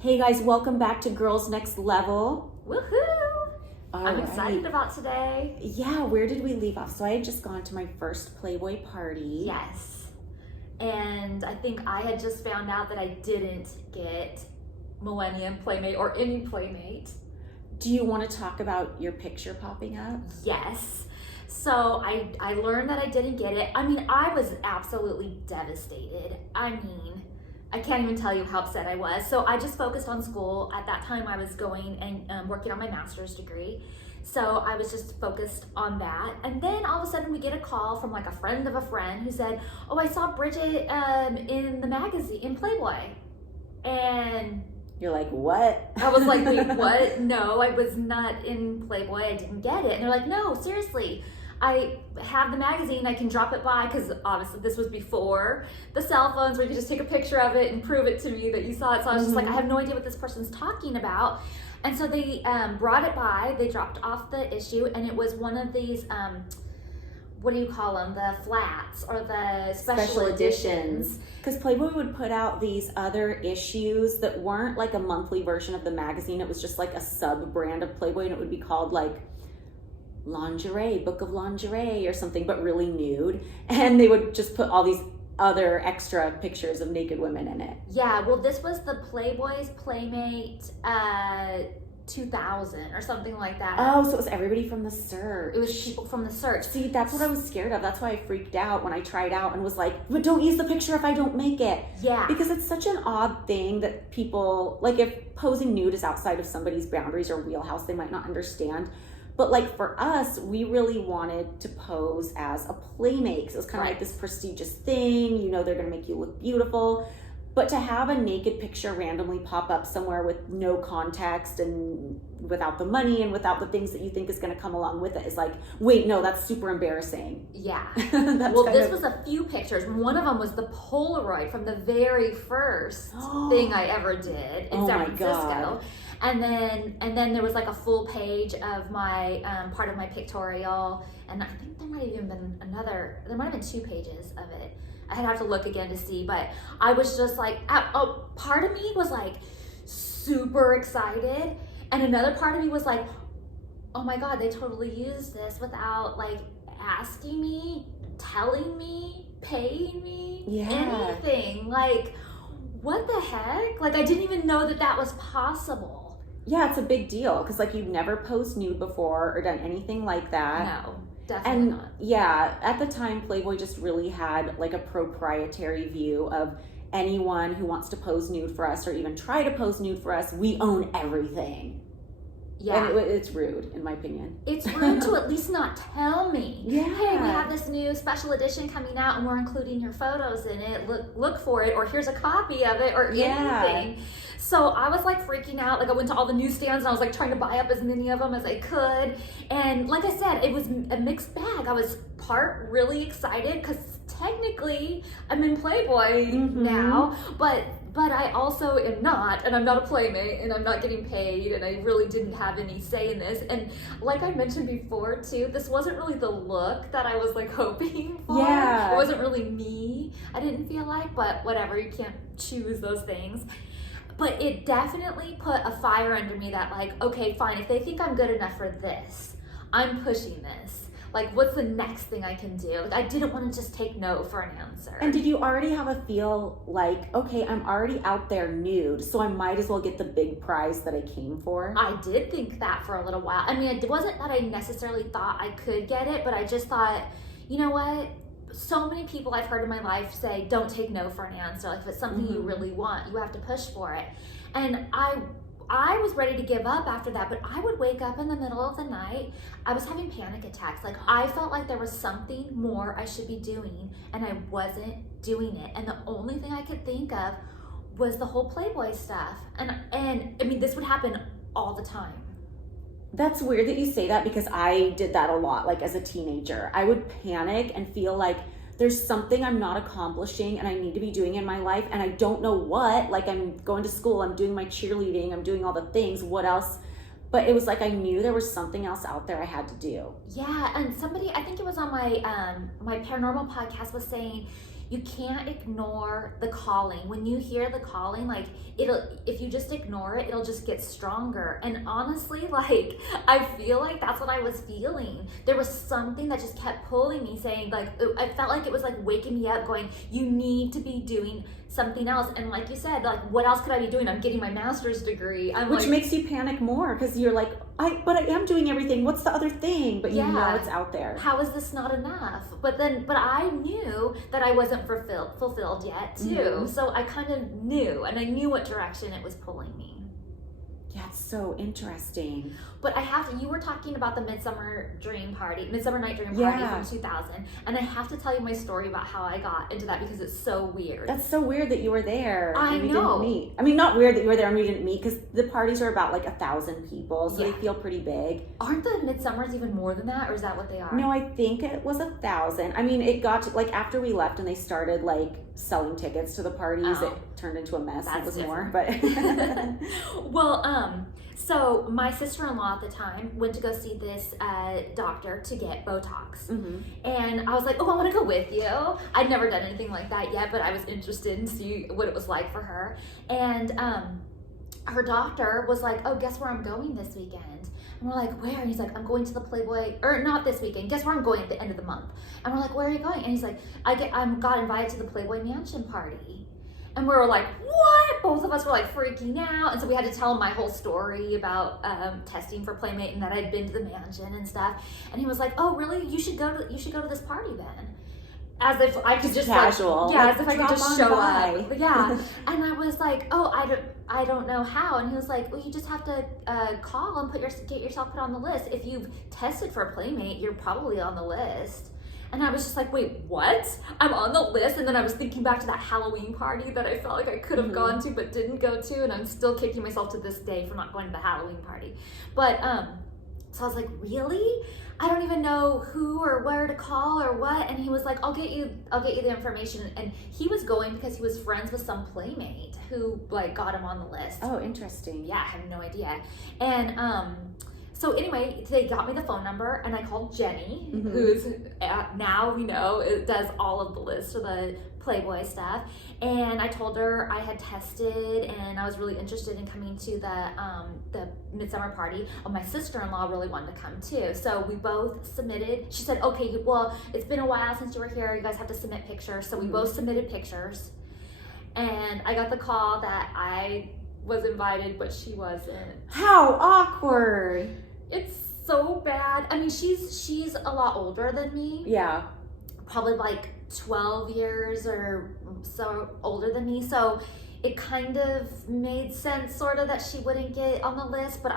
Hey guys, welcome back to Girls Next Level. Woohoo! All I'm right. excited about today. Yeah, where did we leave off? So I had just gone to my first Playboy party. Yes. And I think I had just found out that I didn't get Millennium Playmate or any Playmate. Do you want to talk about your picture popping up? Yes. So I learned that I didn't get it. I mean, I was absolutely devastated. I can't even tell you how upset I was. So I just focused on school. At that time, I was going and working on my master's degree. So I was just focused on that. And then all of a sudden we get a call from like a friend of a friend who said, oh, I saw Bridget in the magazine, in Playboy. And You're like, what? I was like, wait, what? No, I was not in Playboy. I didn't get it. And they're like, no, seriously. I have the magazine, I can drop it by, because obviously this was before the cell phones where you could just take a picture of it and prove it to me that you saw it. So I was just like, I have no idea what this person's talking about. And so they brought it by, they dropped off the issue, and it was one of these, what do you call them? The flats or the special editions. Because Playboy would put out these other issues that weren't like a monthly version of the magazine. It was just like a sub brand of Playboy, and it would be called like lingerie, book of lingerie or something, but really nude. And they would just put all these other extra pictures of naked women in it. Yeah, well, this was the Playboy's Playmate 2000 or something like that. Oh, so it was everybody from the search. It was people from the search. See, that's what I was scared of. That's why I freaked out when I tried out and was like, but don't use the picture if I don't make it. Yeah. Because it's such an odd thing that people, like if posing nude is outside of somebody's boundaries or wheelhouse, they might not understand. But like for us, we really wanted to pose as a playmate. Because it was kind of like this prestigious thing. You know, they're going to make you look beautiful. But to have a naked picture randomly pop up somewhere with no context and without the money and without the things that you think is going to come along with it is like, wait, no, that's super embarrassing. Yeah. Well, this was a few pictures. One of them was the Polaroid from the very first thing I ever did in San Francisco. God. And then there was like a full page of my part of my pictorial, and I think there might have been 2 pages of it. I'd have to look again to see, but I was just like, part of me was like super excited, and another part of me was like, oh my God, they totally used this without like asking me, telling me, paying me, anything. Like, what the heck? Like, I didn't even know that was possible. Yeah, it's a big deal because like you've never posed nude before or done anything like that. No, definitely not. Yeah, at the time Playboy just really had like a proprietary view of anyone who wants to pose nude for us or even try to pose nude for us, we own everything. Yeah. And it's rude, in my opinion. It's rude to at least not tell me. Yeah. Hey, we have this new special edition coming out and we're including your photos in it. Look for it, or here's a copy of it, or anything. So I was like freaking out. Like I went to all the newsstands and I was like trying to buy up as many of them as I could. And like I said, it was a mixed bag. I was part really excited because technically I'm in Playboy now, but I also am not, and I'm not a playmate, and I'm not getting paid, and I really didn't have any say in this. And like I mentioned before too, this wasn't really the look that I was like hoping for. Yeah. It wasn't really me, I didn't feel like, but whatever, you can't choose those things. But it definitely put a fire under me that like, okay, fine, if they think I'm good enough for this, I'm pushing this. Like, what's the next thing I can do? Like, I didn't want to just take no for an answer. And did you already have a feel like, okay, I'm already out there nude, so I might as well get the big prize that I came for? I did think that for a little while. I mean, it wasn't that I necessarily thought I could get it, but I just thought, you know what? So many people I've heard in my life say, don't take no for an answer. Like, if it's something you really want, you have to push for it. And I was ready to give up after that, but I would wake up in the middle of the night. I was having panic attacks. Like, I felt like there was something more I should be doing, and I wasn't doing it. And the only thing I could think of was the whole Playboy stuff. And I mean, this would happen all the time. That's weird that you say that because I did that a lot, like as a teenager. I would panic and feel like there's something I'm not accomplishing and I need to be doing in my life and I don't know what. Like I'm going to school, I'm doing my cheerleading, I'm doing all the things, what else? But it was like I knew there was something else out there I had to do. Yeah, and somebody, I think it was on my my paranormal podcast, was saying, you can't ignore the calling. When you hear the calling, like if you just ignore it, it'll just get stronger. And honestly, like I feel like that's what I was feeling. There was something that just kept pulling me, saying like, I felt like it was like waking me up, going, you need to be doing something else. And like you said, like what else could I be doing? I'm getting my master's degree. Which makes you panic more, because you're like, but I am doing everything. What's the other thing? But you know it's out there. How is this not enough? But I knew that I wasn't fulfilled yet too. Mm-hmm. So I kind of knew, and I knew what direction it was pulling me. Yeah, it's so interesting. But you were talking about the Midsummer Night Dream Party from 2000. And I have to tell you my story about how I got into that, because it's so weird. That's so weird that you were there and we didn't meet. I mean, not weird that you were there and we didn't meet, because the parties are about like 1,000 people, so they feel pretty big. Aren't the Midsummers even more than that, or is that what they are? No, I think it was 1,000. I mean, it got to, like, after we left and they started like selling tickets to the parties, it turned into a mess. It was different. More, but well, so my sister-in-law at the time went to go see this doctor to get Botox. Mm-hmm. And I was like, oh, I want to go with you. I'd never done anything like that yet, but I was interested in see what it was like for her. And her doctor was like, oh, guess where I'm going this weekend? And we're like, where? And he's like, I'm going to the Playboy, or not this weekend. Guess where I'm going at the end of the month? And we're like, where are you going? And he's like, I got invited to the Playboy Mansion party. And we were like, what? Both of us were like freaking out. And so we had to tell him my whole story about testing for Playmate and that I'd been to the mansion and stuff. And he was like, oh, really? You should go to this party then. As if I could just casual. As if I could just show up. Yeah. And I was like, oh, I don't know how. And he was like, well, you just have to call and get yourself put on the list. If you've tested for a Playmate, you're probably on the list. And I was just like, wait, what? I'm on the list? And then I was thinking back to that Halloween party that I felt like I could have gone to but didn't go to, and I'm still kicking myself to this day for not going to the Halloween party. But so I was like, really? I don't even know who or where to call or what. And he was like, I'll get you the information. And he was going because he was friends with some Playmate who like got him on the list. Oh, interesting. Yeah, I have no idea. And so anyway, they got me the phone number, and I called Jenny, who's now we know does all of the lists for the Playboy stuff. And I told her I had tested and I was really interested in coming to the Midsummer party. My sister-in-law really wanted to come too. So we both submitted. She said, okay, well, it's been a while since you were here. You guys have to submit pictures. So we both submitted pictures. And I got the call that I was invited, but she wasn't. How awkward. It's so bad. I mean, she's a lot older than me. Yeah. Probably like 12 years or so older than me. So it kind of made sense sort of that she wouldn't get on the list, but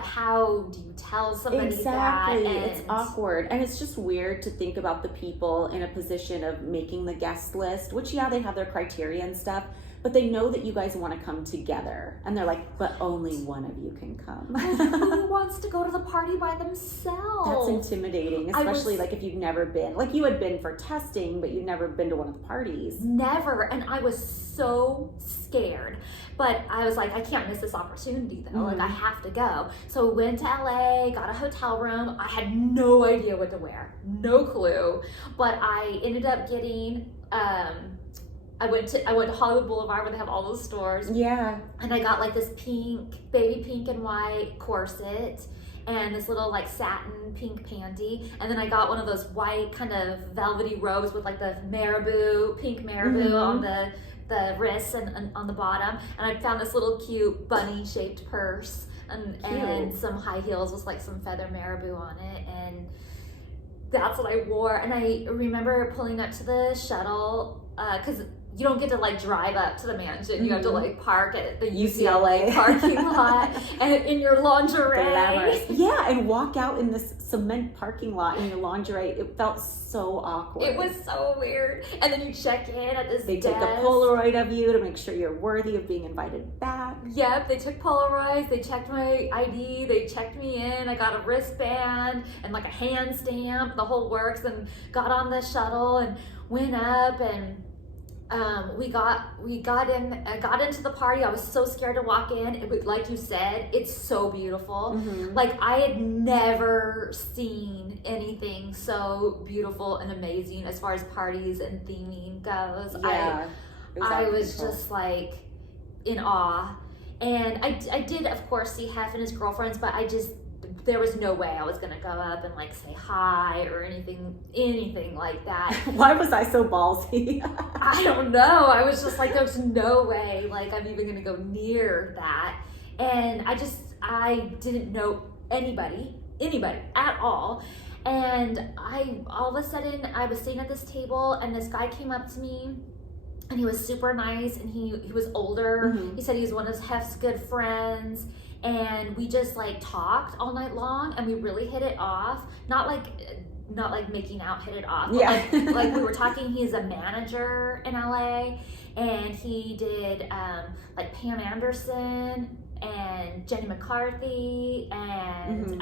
how do you tell somebody that? Exactly. It's awkward. And it's just weird to think about the people in a position of making the guest list, which, yeah, they have their criteria and stuff, but they know that you guys want to come together. And they're like, but only one of you can come. Who wants to go to the party by themselves? That's intimidating, especially like if you've never been. Like you had been for testing, but you'd never been to one of the parties. Never. And I was so scared. But I was like, I can't miss this opportunity though. Like I have to go. So we went to LA, got a hotel room. I had no idea what to wear. No clue. But I ended up getting I went to Hollywood Boulevard where they have all those stores. Yeah. And I got like this baby pink and white corset and this little like satin pink panty. And then I got one of those white kind of velvety robes with like the pink marabou on the wrists and on the bottom. And I found this little cute bunny shaped purse and some high heels with like some feather marabou on it. And that's what I wore. And I remember pulling up to the shuttle because you don't get to like drive up to the mansion. You have to like park at the UCLA parking lot and in your lingerie. Yeah, and walk out in this cement parking lot in your lingerie. It felt so awkward. It was so weird. And then you check in at this They take a Polaroid of you to make sure you're worthy of being invited back. Yep, they took Polaroids. They checked my ID. They checked me in. I got a wristband and like a hand stamp, the whole works, and got on the shuttle and went up and we got into the party. I was so scared to walk in. It was, like you said, it's so beautiful. Mm-hmm. Like I had never seen anything so beautiful and amazing as far as parties and theming goes. Yeah, I was just like in awe. And I did, of course, see Hef and his girlfriends, but there was no way I was gonna go up and like say hi or anything like that. Why was I so ballsy? I don't know. I was just like, there's no way like I'm even gonna go near that. And I didn't know anybody at all. And all of a sudden I was sitting at this table and this guy came up to me. And he was super nice, and he was older. Mm-hmm. He said he was one of Hef's good friends, and we just like talked all night long, and we really hit it off. Not like making out, hit it off. Yeah. Like we were talking. He's a manager in LA, and he did like Pam Anderson and Jenny McCarthy and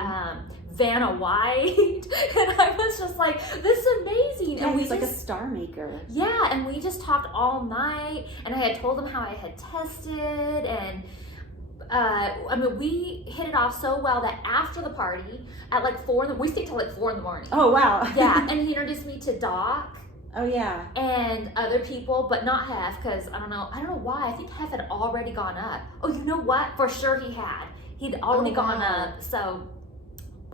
Vanna White. And I was just like, this is amazing. Yeah, and he's like a star maker. Yeah, and we just talked all night, and I had told him how I had tested, and I mean, we hit it off so well that after the party at like we stayed till like 4 in the morning. Oh wow. Yeah, and he introduced me to Doc. Oh yeah. And other people, but not Hef, because I don't know why. I think Hef had already gone up. Oh, you know what? For sure he had. He'd already gone up. So,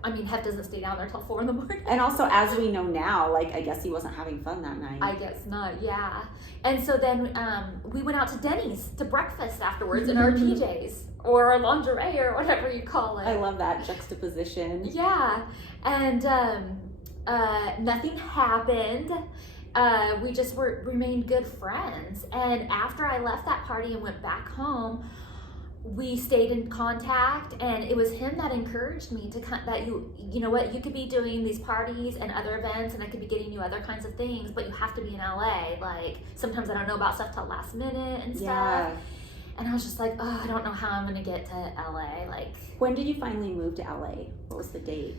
I mean, Hef doesn't stay down there till 4 in the morning. And also, as we know now, like I guess he wasn't having fun that night. I guess not. Yeah. And so then we went out to Denny's to breakfast afterwards in our PJs or our lingerie or whatever you call it. I love that juxtaposition. Yeah. And nothing happened. We just remained good friends. And after I left that party and went back home, we stayed in contact, and it was him that encouraged me that you know what, you could be doing these parties and other events, and I could be getting you other kinds of things, but you have to be in LA. Like sometimes I don't know about stuff till last minute and stuff. Yeah. And I was just like, oh, I don't know how I'm gonna get to LA. Like, when did you finally move to LA? What was the date?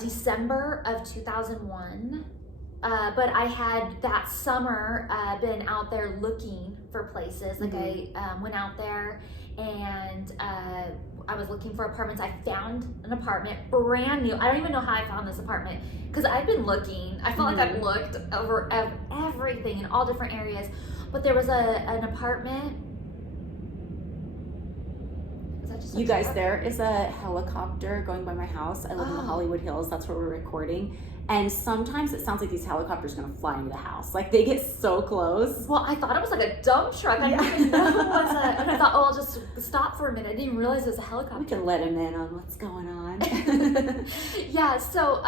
December of 2001. But I had that summer been out there looking for places. Like I went out there and I was looking for apartments. I found an apartment, brand new. I don't even know how I found this apartment because I'd been looking. I felt like I'd looked over everything in all different areas. But there was an apartment. You guys, there is a helicopter going by my house. I live in the Hollywood Hills. That's where we're recording. And sometimes it sounds like these helicopters are going to fly into the house. Like they get so close. Well, I thought it was like a dump truck. I didn't even know it was and I thought, oh, I'll just stop for a minute. I didn't even realize it was a helicopter. We can let him in on what's going on. Yeah, so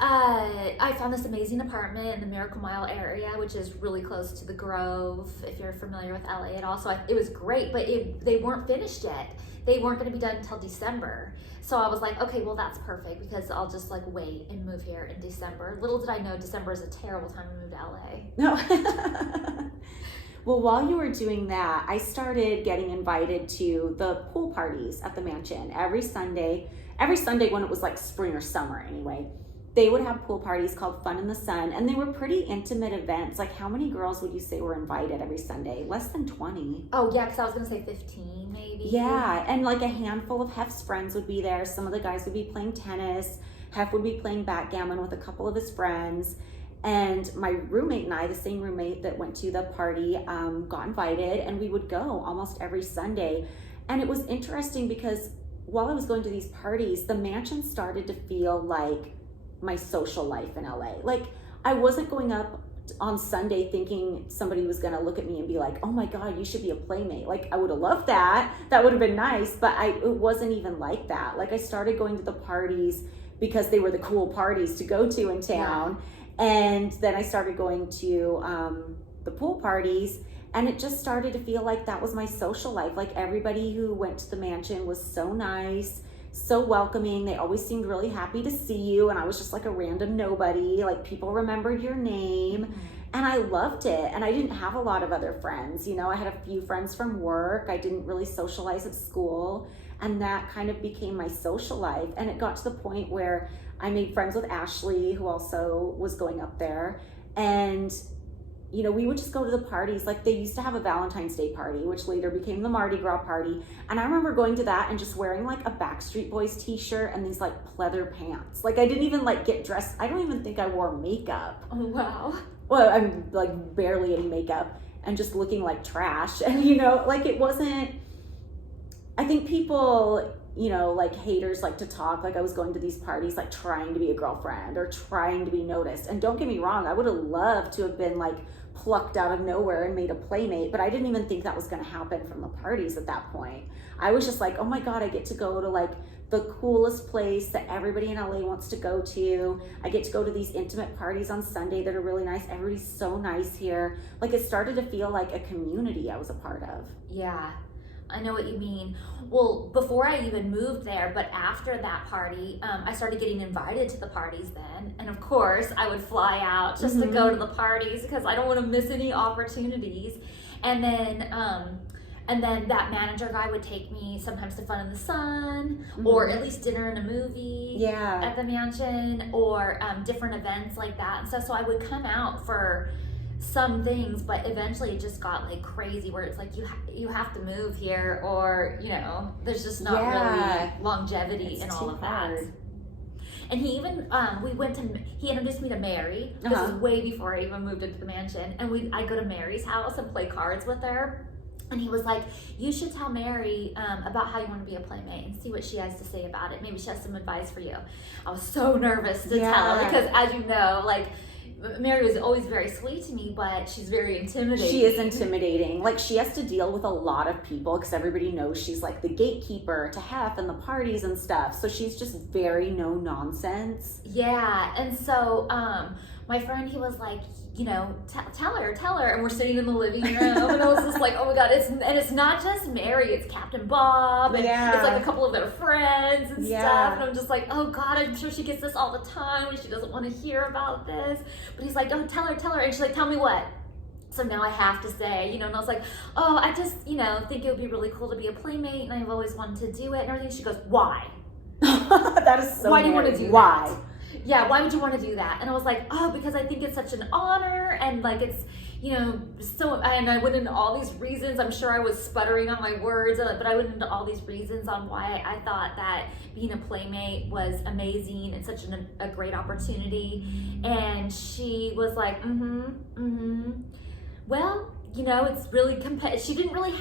I found this amazing apartment in the Miracle Mile area, which is really close to the Grove, if you're familiar with LA at all. So it was great, but they weren't finished yet. They weren't going to be done until December. So I was like, okay, well, that's perfect because I'll just like wait and move here in December. Little did I know December is a terrible time to move to LA. No. Well, while you were doing that, I started getting invited to the pool parties at the mansion every Sunday when it was like spring or summer anyway. They would have pool parties called Fun in the Sun, and they were pretty intimate events. Like, how many girls would you say were invited every Sunday? Less than 20. Oh, yeah, because I was going to say 15, maybe. Yeah, and like a handful of Hef's friends would be there. Some of the guys would be playing tennis. Hef would be playing backgammon with a couple of his friends. And my roommate and I, the same roommate that went to the party, got invited, and we would go almost every Sunday. And it was interesting because while I was going to these parties, the mansion started to feel like my social life in LA. Like I wasn't going up on Sunday thinking somebody was going to look at me and be like, oh my God, you should be a playmate. Like I would have loved that. That would have been nice, but it wasn't even like that. Like I started going to the parties because they were the cool parties to go to in town. Yeah. And then I started going to the pool parties, and it just started to feel like that was my social life. Like everybody who went to the mansion was so nice, so welcoming. They always seemed really happy to see you, and I was just like a random nobody. Like people remembered your name, and I loved it. And I didn't have a lot of other friends. You know, I had a few friends from work. I didn't really socialize at school, and that kind of became my social life. And it got to the point where I made friends with Ashley, who also was going up there, and you know, we would just go to the parties. Like they used to have a Valentine's Day party, which later became the Mardi Gras party. And I remember going to that and just wearing like a Backstreet Boys t-shirt and these like pleather pants. Like I didn't even like get dressed. I don't even think I wore makeup. Oh, wow. Well, I'm like barely any makeup and just looking like trash. And, you know, like it wasn't, I think people, you know, like haters like to talk like I was going to these parties like trying to be a girlfriend or trying to be noticed. And don't get me wrong, I would have loved to have been like plucked out of nowhere and made a playmate, but I didn't even think that was going to happen from the parties at that point. I was just like, oh my God, I get to go to like the coolest place that everybody in LA wants to go to. I get to go to these intimate parties on Sunday that are really nice. Everybody's so nice here. Like it started to feel like a community I was a part of. Yeah. I know what you mean. Well, before I even moved there, but after that party, I started getting invited to the parties then. And of course, I would fly out just to go to the parties because I don't want to miss any opportunities. And then that manager guy would take me sometimes to Fun in the Sun, or at least dinner and a movie at the mansion, or different events like that and stuff. So I would come out for some things, but eventually it just got like crazy where it's like you have to move here, or you know, there's just not really longevity in all of that. And he even he introduced me to Mary. This is way before I even moved into the mansion, and I go to Mary's house and play cards with her. And he was like, you should tell Mary about how you want to be a playmate and see what she has to say about it. Maybe she has some advice for you. I was so nervous to tell her because, as you know, like Mary was always very sweet to me, but she's very intimidating. She is intimidating. Like she has to deal with a lot of people because everybody knows she's like the gatekeeper to Hef and the parties and stuff. So she's just very no nonsense. Yeah. And so my friend, he was like, you know, tell her. And we're sitting in the living room and I was just like, oh my God, it's not just Mary, it's Captain Bob and it's like a couple of their friends and stuff. And I'm just like, oh God, I'm sure she gets this all the time and she doesn't want to hear about this. But he's like, oh, tell her. And she's like, tell me what? So now I have to say, you know, and I was like, oh, I just, you know, think it would be really cool to be a playmate and I've always wanted to do it and everything. She goes, why? That is so Why do you want to do why? that? Yeah, why would you want to do that? And I was like, oh, because I think it's such an honor and like it's, you know, so, and I went into all these reasons. I'm sure I was sputtering on my words, but I went into all these reasons on why I thought that being a playmate was amazing and such a great opportunity. And she was like, well, you know, it's really competitive. She didn't really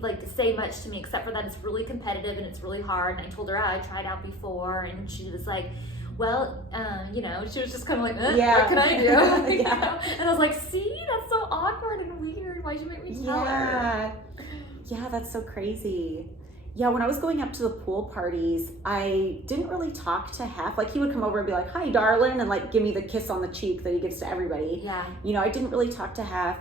like say much to me except for that it's really competitive and it's really hard. And I told her I tried out before and she was like, well, you know, she was just kind of like, what can I do? You know? And I was like, see, that's so awkward and weird. Why'd you make me tell her? Yeah, that's so crazy. Yeah, when I was going up to the pool parties, I didn't really talk to Hef. Like he would come over and be like, hi, darling, and like give me the kiss on the cheek that he gives to everybody. Yeah. You know, I didn't really talk to Hef.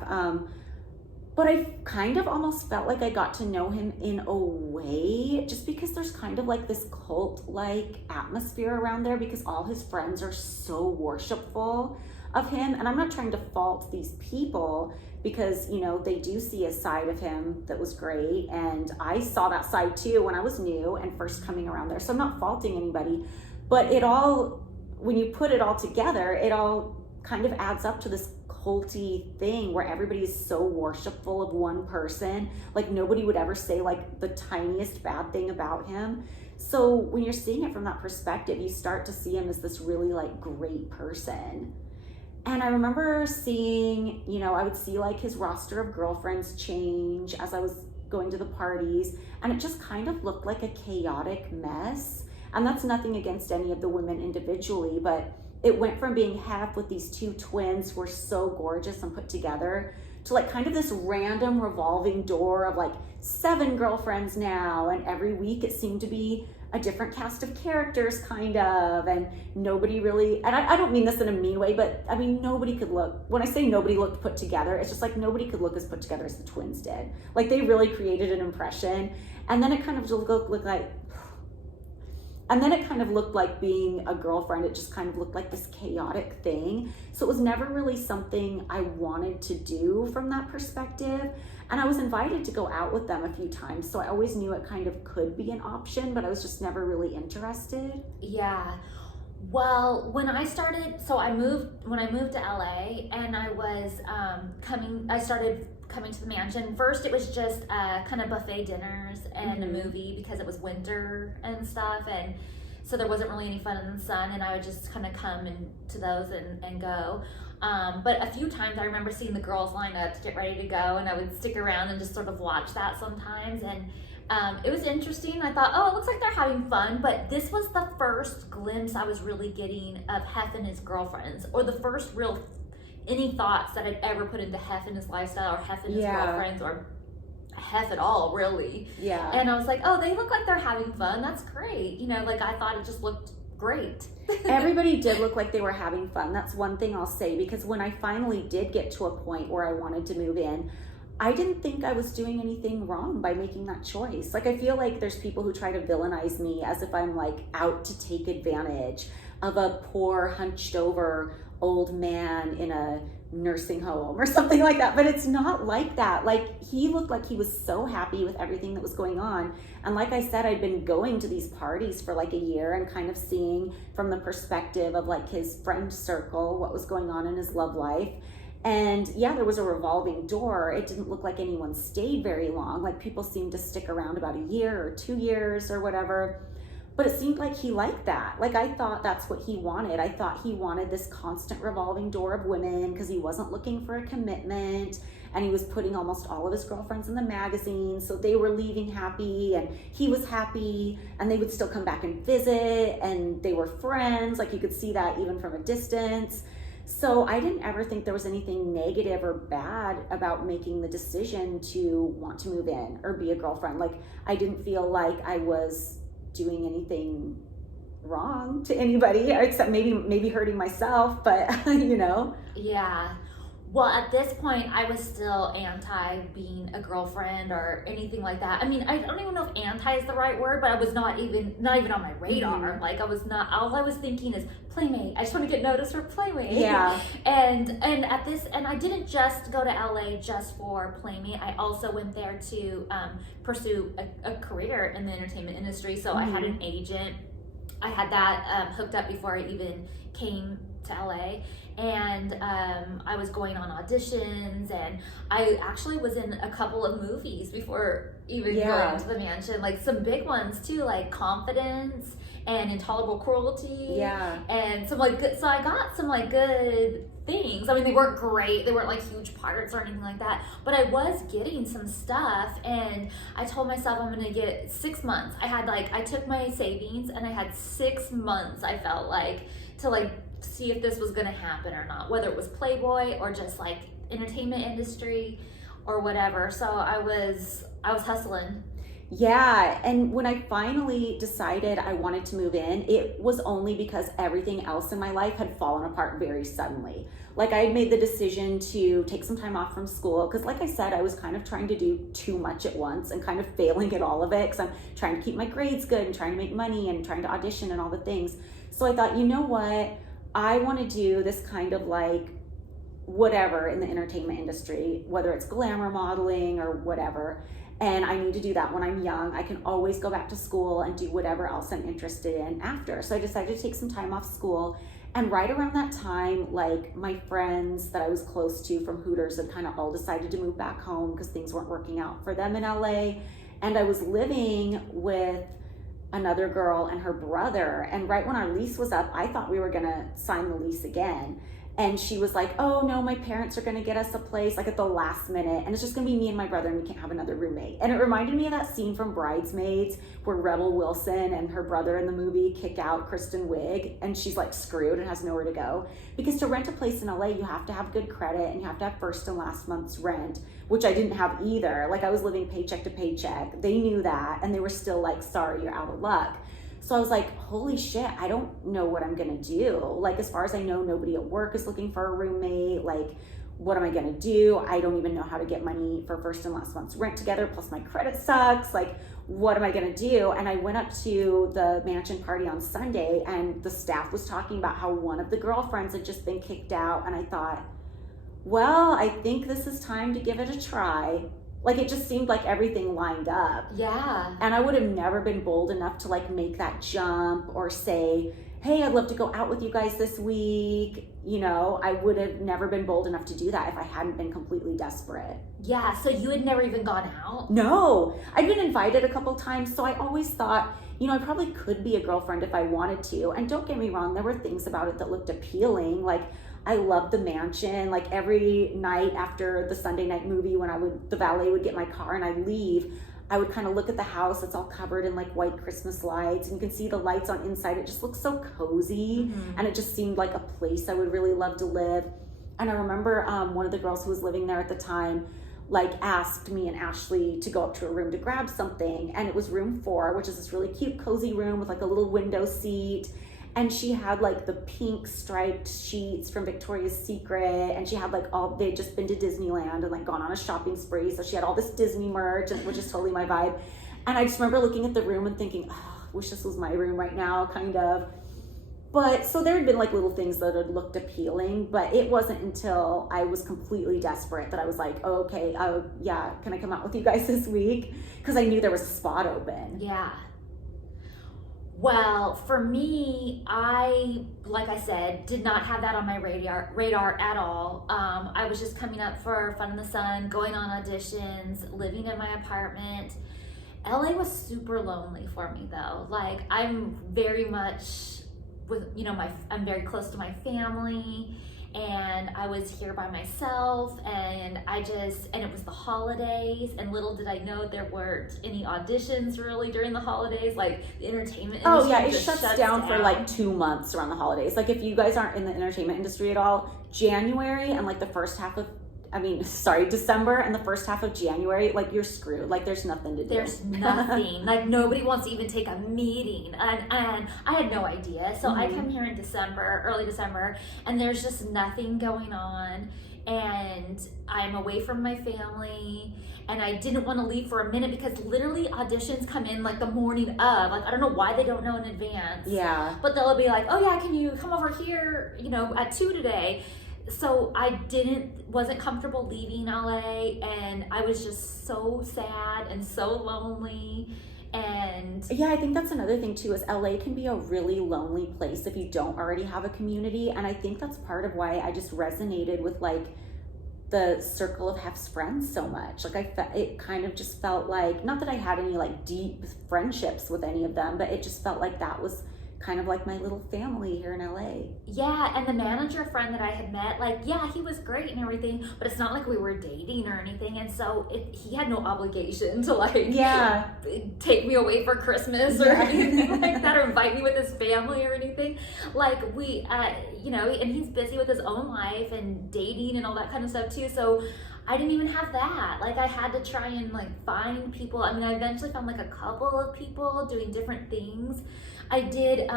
But I kind of almost felt like I got to know him in a way just because there's kind of like this cult-like atmosphere around there because all his friends are so worshipful of him. And I'm not trying to fault these people because, you know, they do see a side of him that was great. And I saw that side too when I was new and first coming around there. So I'm not faulting anybody, but it all, when you put it all together, it all kind of adds up to this culty thing where everybody is so worshipful of one person. Like nobody would ever say like the tiniest bad thing about him. So when you're seeing it from that perspective, you start to see him as this really like great person. And I remember seeing, you know, I would see like his roster of girlfriends change as I was going to the parties, and it just kind of looked like a chaotic mess. And that's nothing against any of the women individually, but it went from being Hef with these two twins who were so gorgeous and put together to like kind of this random revolving door of like 7 girlfriends now. And every week it seemed to be a different cast of characters kind of, and nobody really, and I don't mean this in a mean way, but I mean, nobody could look, when I say nobody looked put together, it's just like nobody could look as put together as the twins did. Like they really created an impression. And then it kind of just looked like, and then it kind of looked like being a girlfriend. It just kind of looked like this chaotic thing. So it was never really something I wanted to do from that perspective. And I was invited to go out with them a few times. So I always knew it kind of could be an option, but I was just never really interested. Yeah. Well, when I moved to LA, and I was I started coming to the mansion. First, it was just kind of buffet dinners and a movie because it was winter and stuff, and so there wasn't really any fun in the sun, and I would just kind of come to those and go. But a few times I remember seeing the girls line up to get ready to go, and I would stick around and just sort of watch that sometimes, and it was interesting. I thought, oh, it looks like they're having fun, but this was the first glimpse I was really getting of Hef and his girlfriends, or the first real any thoughts that I'd ever put into Hef and his lifestyle, or Hef and his girlfriends, or Hef at all, really. Yeah. And I was like, oh, they look like they're having fun. That's great. Like I thought it just looked great. Everybody did look like they were having fun. That's one thing I'll say, because when I finally did get to a point where I wanted to move in, I didn't think I was doing anything wrong by making that choice. Like, I feel like there's people who try to villainize me as if I'm like out to take advantage of a poor, hunched over old man in a nursing home or something like that. But it's not like that. Like, he looked like he was so happy with everything that was going on. And like I said, I'd been going to these parties for like a year and kind of seeing from the perspective of like his friend circle, what was going on in his love life. And yeah, there was a revolving door. It didn't look like anyone stayed very long. Like, people seemed to stick around about a year or 2 years or whatever. But it seemed like he liked that. Like, I thought that's what he wanted. I thought he wanted this constant revolving door of women because he wasn't looking for a commitment. And he was putting almost all of his girlfriends in the magazine. So they were leaving happy and he was happy, and they would still come back and visit, and they were friends. Like, you could see that even from a distance. So I didn't ever think there was anything negative or bad about making the decision to want to move in or be a girlfriend. Like, I didn't feel like I was doing anything wrong to anybody, except maybe hurting myself, but Yeah. Well, at this point, I was still anti being a girlfriend or anything like that. I mean, I don't even know if anti is the right word, but I was not even on my radar. Mm-hmm. Like, I was not. All I was thinking is playmate. I just want to get noticed for playmate. Yeah. And I didn't just go to LA just for playmate. I also went there to pursue a career in the entertainment industry. So I had an agent. I had that hooked up before I even came to LA. And I was going on auditions, and I actually was in a couple of movies before even going to the mansion, like some big ones too, like Confidence and Intolerable Cruelty. Yeah. And some like good, so I got some like good things. I mean, they weren't great, they weren't like huge parts or anything like that, but I was getting some stuff, and I told myself I'm gonna get 6 months. I took my savings, and I had 6 months, I felt like, to like see if this was gonna happen or not, whether it was Playboy or just like entertainment industry or whatever. So I was hustling. Yeah, and when I finally decided I wanted to move in, it was only because everything else in my life had fallen apart very suddenly. Like, I had made the decision to take some time off from school because, like I said, I was kind of trying to do too much at once and kind of failing at all of it because I'm trying to keep my grades good and trying to make money and trying to audition and all the things. So I thought, you know what? I want to do this kind of like whatever in the entertainment industry, whether it's glamour modeling or whatever. And I need to do that when I'm young. I can always go back to school and do whatever else I'm interested in after. So I decided to take some time off school. And right around that time, like, my friends that I was close to from Hooters had kind of all decided to move back home because things weren't working out for them in LA. And I was living with another girl and her brother, and right when our lease was up, I thought we were gonna sign the lease again, and she was like, oh no, my parents are gonna get us a place like at the last minute, and it's just gonna be me and my brother, and we can't have another roommate. And it reminded me of that scene from Bridesmaids where Rebel Wilson and her brother in the movie kick out Kristen Wiig, and she's like screwed and has nowhere to go, because to rent a place in LA you have to have good credit and you have to have first and last month's rent, which I didn't have either. Like, I was living paycheck to paycheck. They knew that, and they were still like, sorry, you're out of luck. So I was like, holy shit, I don't know what I'm gonna do. Like, as far as I know, nobody at work is looking for a roommate. Like, what am I gonna do? I don't even know how to get money for first and last month's rent together, plus my credit sucks. Like, what am I gonna do? And I went up to the mansion party on Sunday, and the staff was talking about how one of the girlfriends had just been kicked out, and I thought, well, I think this is time to give it a try. Like, it just seemed like everything lined up. Yeah. And I would have never been bold enough to like make that jump or say, hey, I'd love to go out with you guys this week. You know, I would have never been bold enough to do that if I hadn't been completely desperate. Yeah, so you had never even gone out? No, I'd been invited a couple times, so I always thought, you know, I probably could be a girlfriend if I wanted to. And don't get me wrong, there were things about it that looked appealing. Like, I loved the mansion. Like, every night after the Sunday night movie, when the valet would get my car and I'd leave, I would kind of look at the house. It's all covered in like white Christmas lights, and you can see the lights on inside. It just looks so cozy, and it just seemed like a place I would really love to live. And I remember one of the girls who was living there at the time like asked me and Ashley to go up to her room to grab something, and it was room 4, which is this really cute cozy room with like a little window seat, and she had like the pink striped sheets from Victoria's Secret, and she had like they'd just been to Disneyland and like gone on a shopping spree, so she had all this Disney merch, which is totally my vibe. And I just remember looking at the room and thinking, oh, I wish this was my room right now, kind of. But so there had been like little things that had looked appealing, but it wasn't until I was completely desperate that I was like, oh, okay, yeah, can I come out with you guys this week? Because I knew there was a spot open. Yeah. Well, for me, like I said, did not have that on my radar at all. I was just coming up for Fun in the Sun, going on auditions, living in my apartment. LA was super lonely for me though. Like, I'm very much I'm very close to my family, and I was here by myself, and it was the holidays, and little did I know there weren't any auditions really during the holidays. Like, the entertainment industry. Oh yeah, it shuts down for like 2 months around the holidays. Like, if you guys aren't in the entertainment industry at all, January and like December and the first half of January, like, you're screwed. Like, there's nothing to do. There's nothing. Like, nobody wants to even take a meeting. And I had no idea. So I come here in early December, and there's just nothing going on. And I'm away from my family. And I didn't want to leave for a minute because literally auditions come in like the morning of. Like, I don't know why they don't know in advance. Yeah. But they'll be like, oh yeah, can you come over here, at 2 today? So I wasn't comfortable leaving LA, and I was just so sad and so lonely. And yeah, I think that's another thing too, is LA can be a really lonely place if you don't already have a community. And I think that's part of why I just resonated with like the circle of Hef's friends so much. Like, it kind of just felt like, not that I had any like deep friendships with any of them, but it just felt like that was kind of like my little family here in LA. Yeah, and the manager friend that I had met, like, yeah, he was great and everything, but it's not like we were dating or anything, and so he had no obligation to like take me away for Christmas or anything like that, or invite me with his family or anything. Like, we and he's busy with his own life and dating and all that kind of stuff too, so I didn't even have that. Like, I had to try and like find people. I mean, I eventually found like a couple of people doing different things. I did,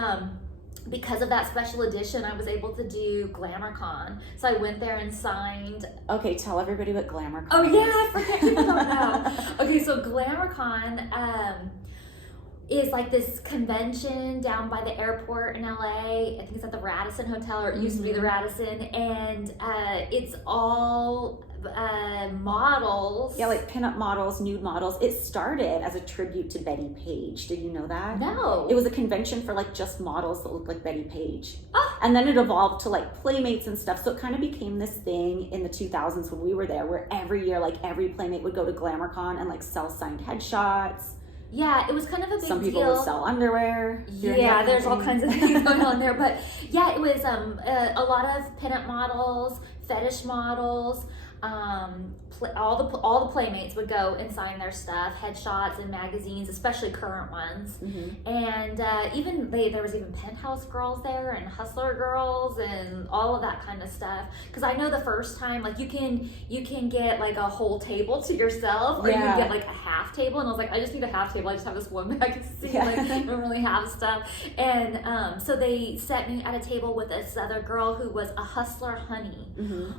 because of that special edition, I was able to do GlamourCon. So I went there and signed. Okay, tell everybody what GlamourCon is. Oh yeah, I forget people don't know. Okay, so GlamourCon is like this convention down by the airport in LA. I think it's at the Radisson Hotel, or it used to be the Radisson, and it's all models. Yeah, like pinup models, nude models. It started as a tribute to Betty Page. Did you know that? No. It was a convention for like just models that looked like Betty Page. Oh. And then it evolved to like Playmates and stuff. So it kind of became this thing in the 2000s when we were there, where every year, like, every Playmate would go to GlamourCon and like sell signed headshots. Yeah, it was kind of a big deal. Some people would sell underwear. Yeah, there's all kinds of things going on there. But yeah, it was a lot of pinup models, fetish models. All the Playmates would go and sign their stuff, headshots in magazines, especially current ones. And there was even Penthouse girls there, and Hustler girls, and all of that kind of stuff. Because I know the first time, like, you can get like a whole table to yourself, or you can get like a half table. And I was like, I just need a half table. I just have this one magazine. Like, I don't really have stuff. And so they set me at a table with this other girl who was a Hustler honey,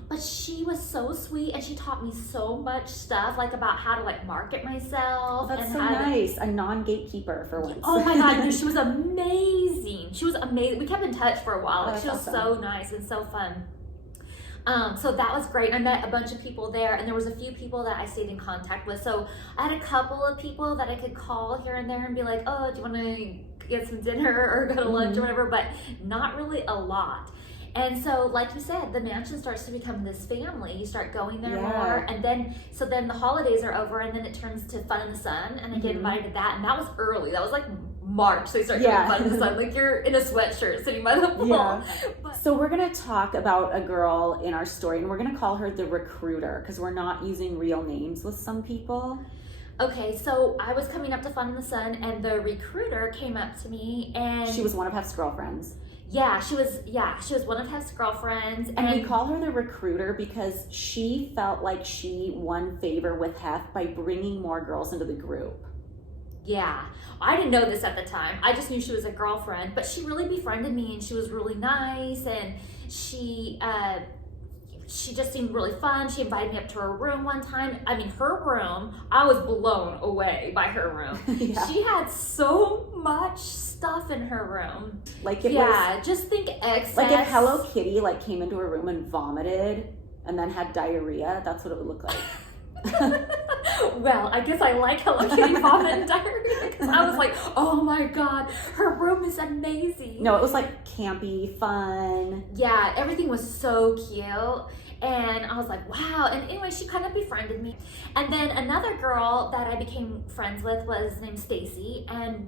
but she was so sweet, and she taught me so much stuff, like, about how to like market myself. That's and so nice. A non-gatekeeper for once. Oh my god, no, she was amazing. She was amazing. We kept in touch for a while. Like, she was awesome. so nice and so fun. So that was great. I met a bunch of people there, and there was a few people that I stayed in contact with. So I had a couple of people that I could call here and there and be like, oh, do you want to get some dinner or go to lunch or whatever, but not really a lot. And so, like you said, the mansion starts to become this family. You start going there more, and then the holidays are over, and then it turns to Fun in the Sun, and I get invited to that, and that was early. That was like March. They start doing Fun in the Sun, like you're in a sweatshirt sitting by the pool. Yeah. So we're gonna talk about a girl in our story, and we're gonna call her the recruiter because we're not using real names with some people. Okay, so I was coming up to Fun in the Sun, and the recruiter came up to me, and she was one of Hef's girlfriends. Yeah, she was one of Hef's girlfriends. And we call her the recruiter because she felt like she won favor with Hef by bringing more girls into the group. Yeah, I didn't know this at the time. I just knew she was a girlfriend, but she really befriended me, and she was really nice, and she just seemed really fun. She invited me up to her room one time. I mean, her room, I was blown away by her room. She had so much stuff in her room. Like it was, just think excess. Like if Hello Kitty like came into her room and vomited and then had diarrhea, that's what it would look like. Well, I guess I like Hello Kitty vomit and diarrhea because I was like, oh my God, her room is amazing. No, it was like campy, fun. Yeah, everything was so cute. And I was like, wow. And anyway, she kind of befriended me. And then another girl that I became friends with was named Stacy. And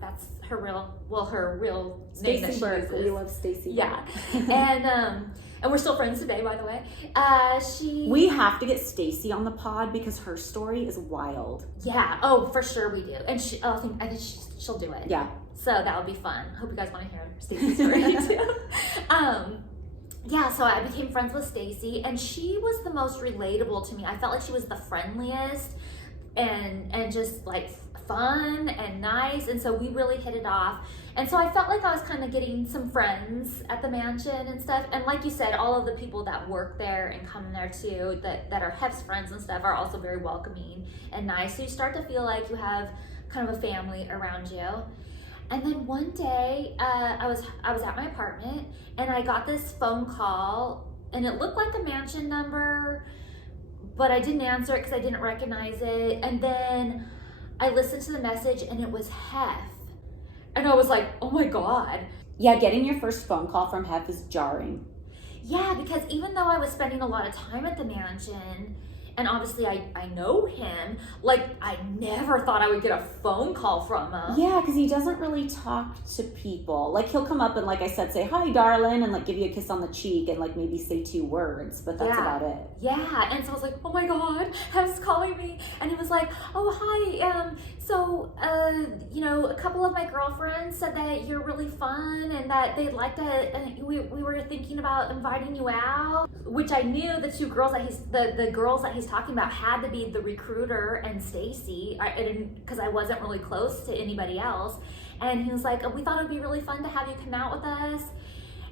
that's her real name that she Burke. uses. We love Stacy. Yeah. And we're still friends today, by the way. We have to get Stacy on the pod because her story is wild. Yeah. Oh, for sure we do. And I think she'll do it. Yeah. So that would be fun. Hope you guys want to hear Stacy's story too. Yeah, so I became friends with Stacy, and she was the most relatable to me. I felt like she was the friendliest and just like fun and nice, and so we really hit it off. And so I felt like I was kind of getting some friends at the mansion and stuff. And like you said, all of the people that work there and come there too, that are Hef's friends and stuff, are also very welcoming and nice. So you start to feel like you have kind of a family around you. And then one day, I was at my apartment, and I got this phone call, and it looked like a mansion number, but I didn't answer it because I didn't recognize it. And then I listened to the message, and it was Hef. And I was like, oh my God. Yeah, getting your first phone call from Hef is jarring. Yeah, because even though I was spending a lot of time at the mansion, and obviously I know him, like I never thought I would get a phone call from him. Yeah, because he doesn't really talk to people. Like he'll come up and, like I said, say, hi, darling, and like give you a kiss on the cheek and like maybe say 2 words, but that's about it. Yeah, and so I was like, oh my God, Hef's calling me. And he was like, oh, hi, a couple of my girlfriends said that you're really fun and that they'd like to, we were thinking about inviting you out, which I knew the 2 girls the girls that he's talking about had to be the recruiter and Stacy, because I wasn't really close to anybody else. And he was like, we thought it'd be really fun to have you come out with us.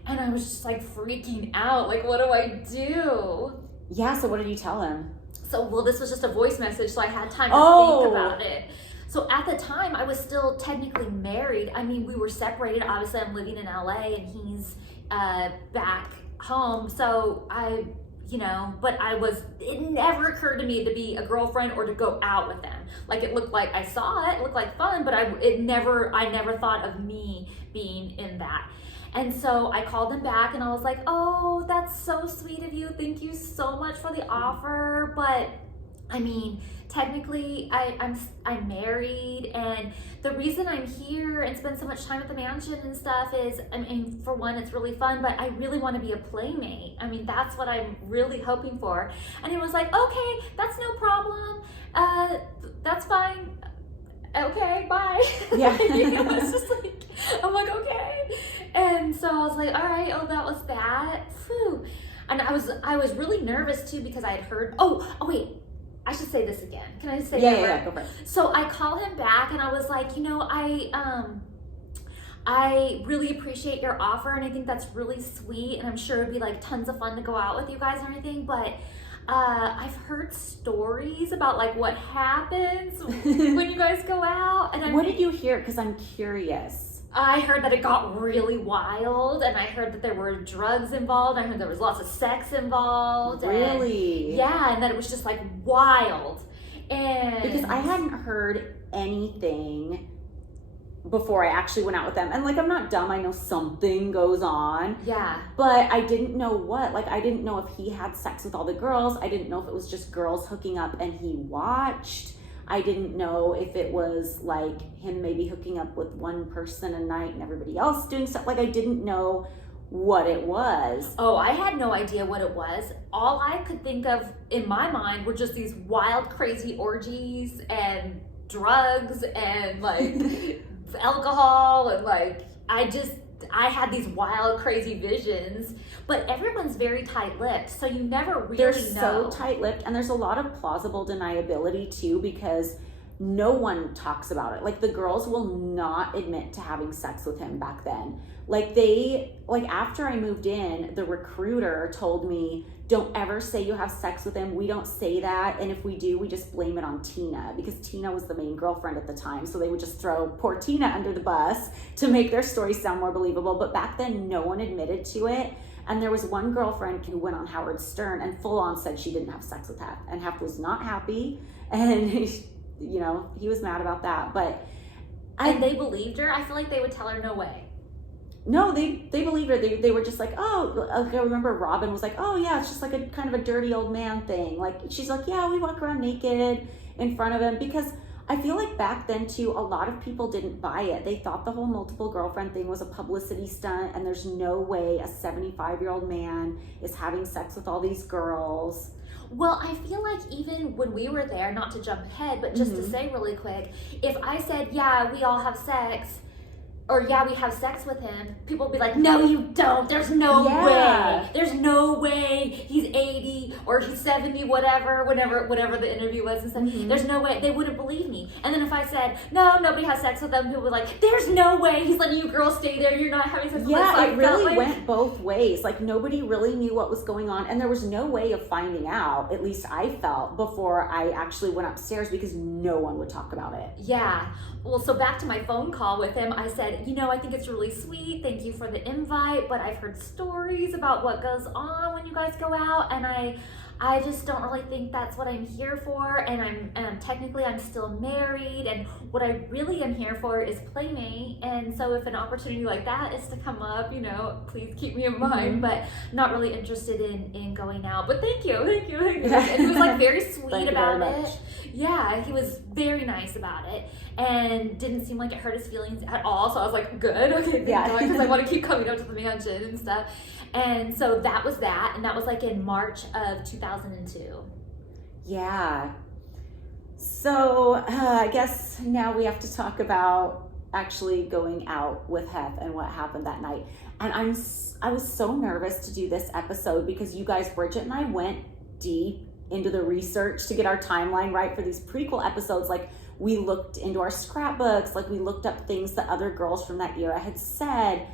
And I was just like freaking out, like, what do I do? Yeah, so what did you tell him? So, well, this was just a voice message, so I had time to think about it. So at the time, I was still technically married. I mean, we were separated. Obviously, I'm living in LA and he's back home. So it never occurred to me to be a girlfriend or to go out with them. Like it looked like it looked like fun, but I never thought of me being in that. And so I called him back and I was like, oh, that's so sweet of you. Thank you so much for the offer. But I mean, technically I'm married, and the reason I'm here and spend so much time at the mansion and stuff is, I mean, for one, it's really fun, but I really want to be a playmate. I mean, that's what I'm really hoping for. And he was like, okay, that's no problem. That's fine. Okay, bye. Yeah. It was just like, I'm like, okay. And so I was like, all right, oh, that was that. Whew. And I was really nervous too because I had heard, oh wait, I should say this again. Can I say that? Yeah, go for it. So I called him back and I was like, I really appreciate your offer and I think that's really sweet and I'm sure it'd be like tons of fun to go out with you guys and everything, but I've heard stories about like what happens when you guys go out. And what did you hear? Because I'm curious. I heard that it got really wild, and I heard that there were drugs involved. I heard there was lots of sex involved. Really? Yeah, and that it was just like wild. And because I hadn't heard anything before I actually went out with them. And like, I'm not dumb. I know something goes on. Yeah. But I didn't know what. Like, I didn't know if he had sex with all the girls. I didn't know if it was just girls hooking up and he watched. I didn't know if it was like him maybe hooking up with one person a night and everybody else doing stuff. Like, I didn't know what it was. Oh, I had no idea what it was. All I could think of in my mind were just these wild, crazy orgies and drugs and like alcohol, and like I had these wild, crazy visions. But everyone's very tight-lipped, so you never really They're know. so tight-lipped, and there's a lot of plausible deniability too, because no one talks about it. Like, the girls will not admit to having sex with him back then. Like, after I moved in, the recruiter told me, don't ever say you have sex with him. We don't say that. And if we do, we just blame it on Tina, because Tina was the main girlfriend at the time. So they would just throw poor Tina under the bus to make their story sound more believable. But back then, no one admitted to it. And there was one girlfriend who went on Howard Stern and full on said she didn't have sex with Hef. And Hef was not happy. And, you know, he was mad about that. But and they believed her? I feel like they would tell her no way. No, they believed her. They were just like, oh, I remember Robin was like, oh yeah, it's just like a kind of a dirty old man thing. Like, she's like, yeah, we walk around naked in front of him. Because I feel like back then too, a lot of people didn't buy it. They thought the whole multiple girlfriend thing was a publicity stunt, and there's no way a 75-year-old man is having sex with all these girls. Well, I feel like even when we were there, not to jump ahead, but just to say really quick, if I said, yeah, we all have sex, or yeah, we have sex with him, people would be like, no, you don't. There's no way. There's no way. He's 80 or he's 70, whatever the interview was and stuff. There's no way. They wouldn't believe me. And then if I said, no, nobody has sex with them, people would be like, there's no way. He's letting you girls stay there. You're not having sex with them. Yeah, it really went both ways. Like, nobody really knew what was going on. And there was no way of finding out, at least I felt, before I actually went upstairs, because no one would talk about it. Yeah. Well, so back to my phone call with him, I said, you know, I think it's really sweet. Thank you for the invite, but I've heard stories about what goes on when you guys go out, and I just don't really think that's what I'm here for. And I'm still married, and what I really am here for is Playmate. And so if an opportunity like that is to come up, you know, please keep me in mind. But not really interested in going out. But thank you. And he was like very sweet about it. Yeah, he was very nice about it, and didn't seem like it hurt his feelings at all. So I was like, good, okay, because I want to keep coming up to the mansion and stuff. And so that was that, and that was like in March of 2002. Yeah. So I guess now we have to talk about actually going out with Hef and what happened that night. And I was so nervous to do this episode, because you guys, Bridget and I, went deep into the research to get our timeline right for these prequel episodes. Like, we looked into our scrapbooks, like we looked up things that other girls from that era had said.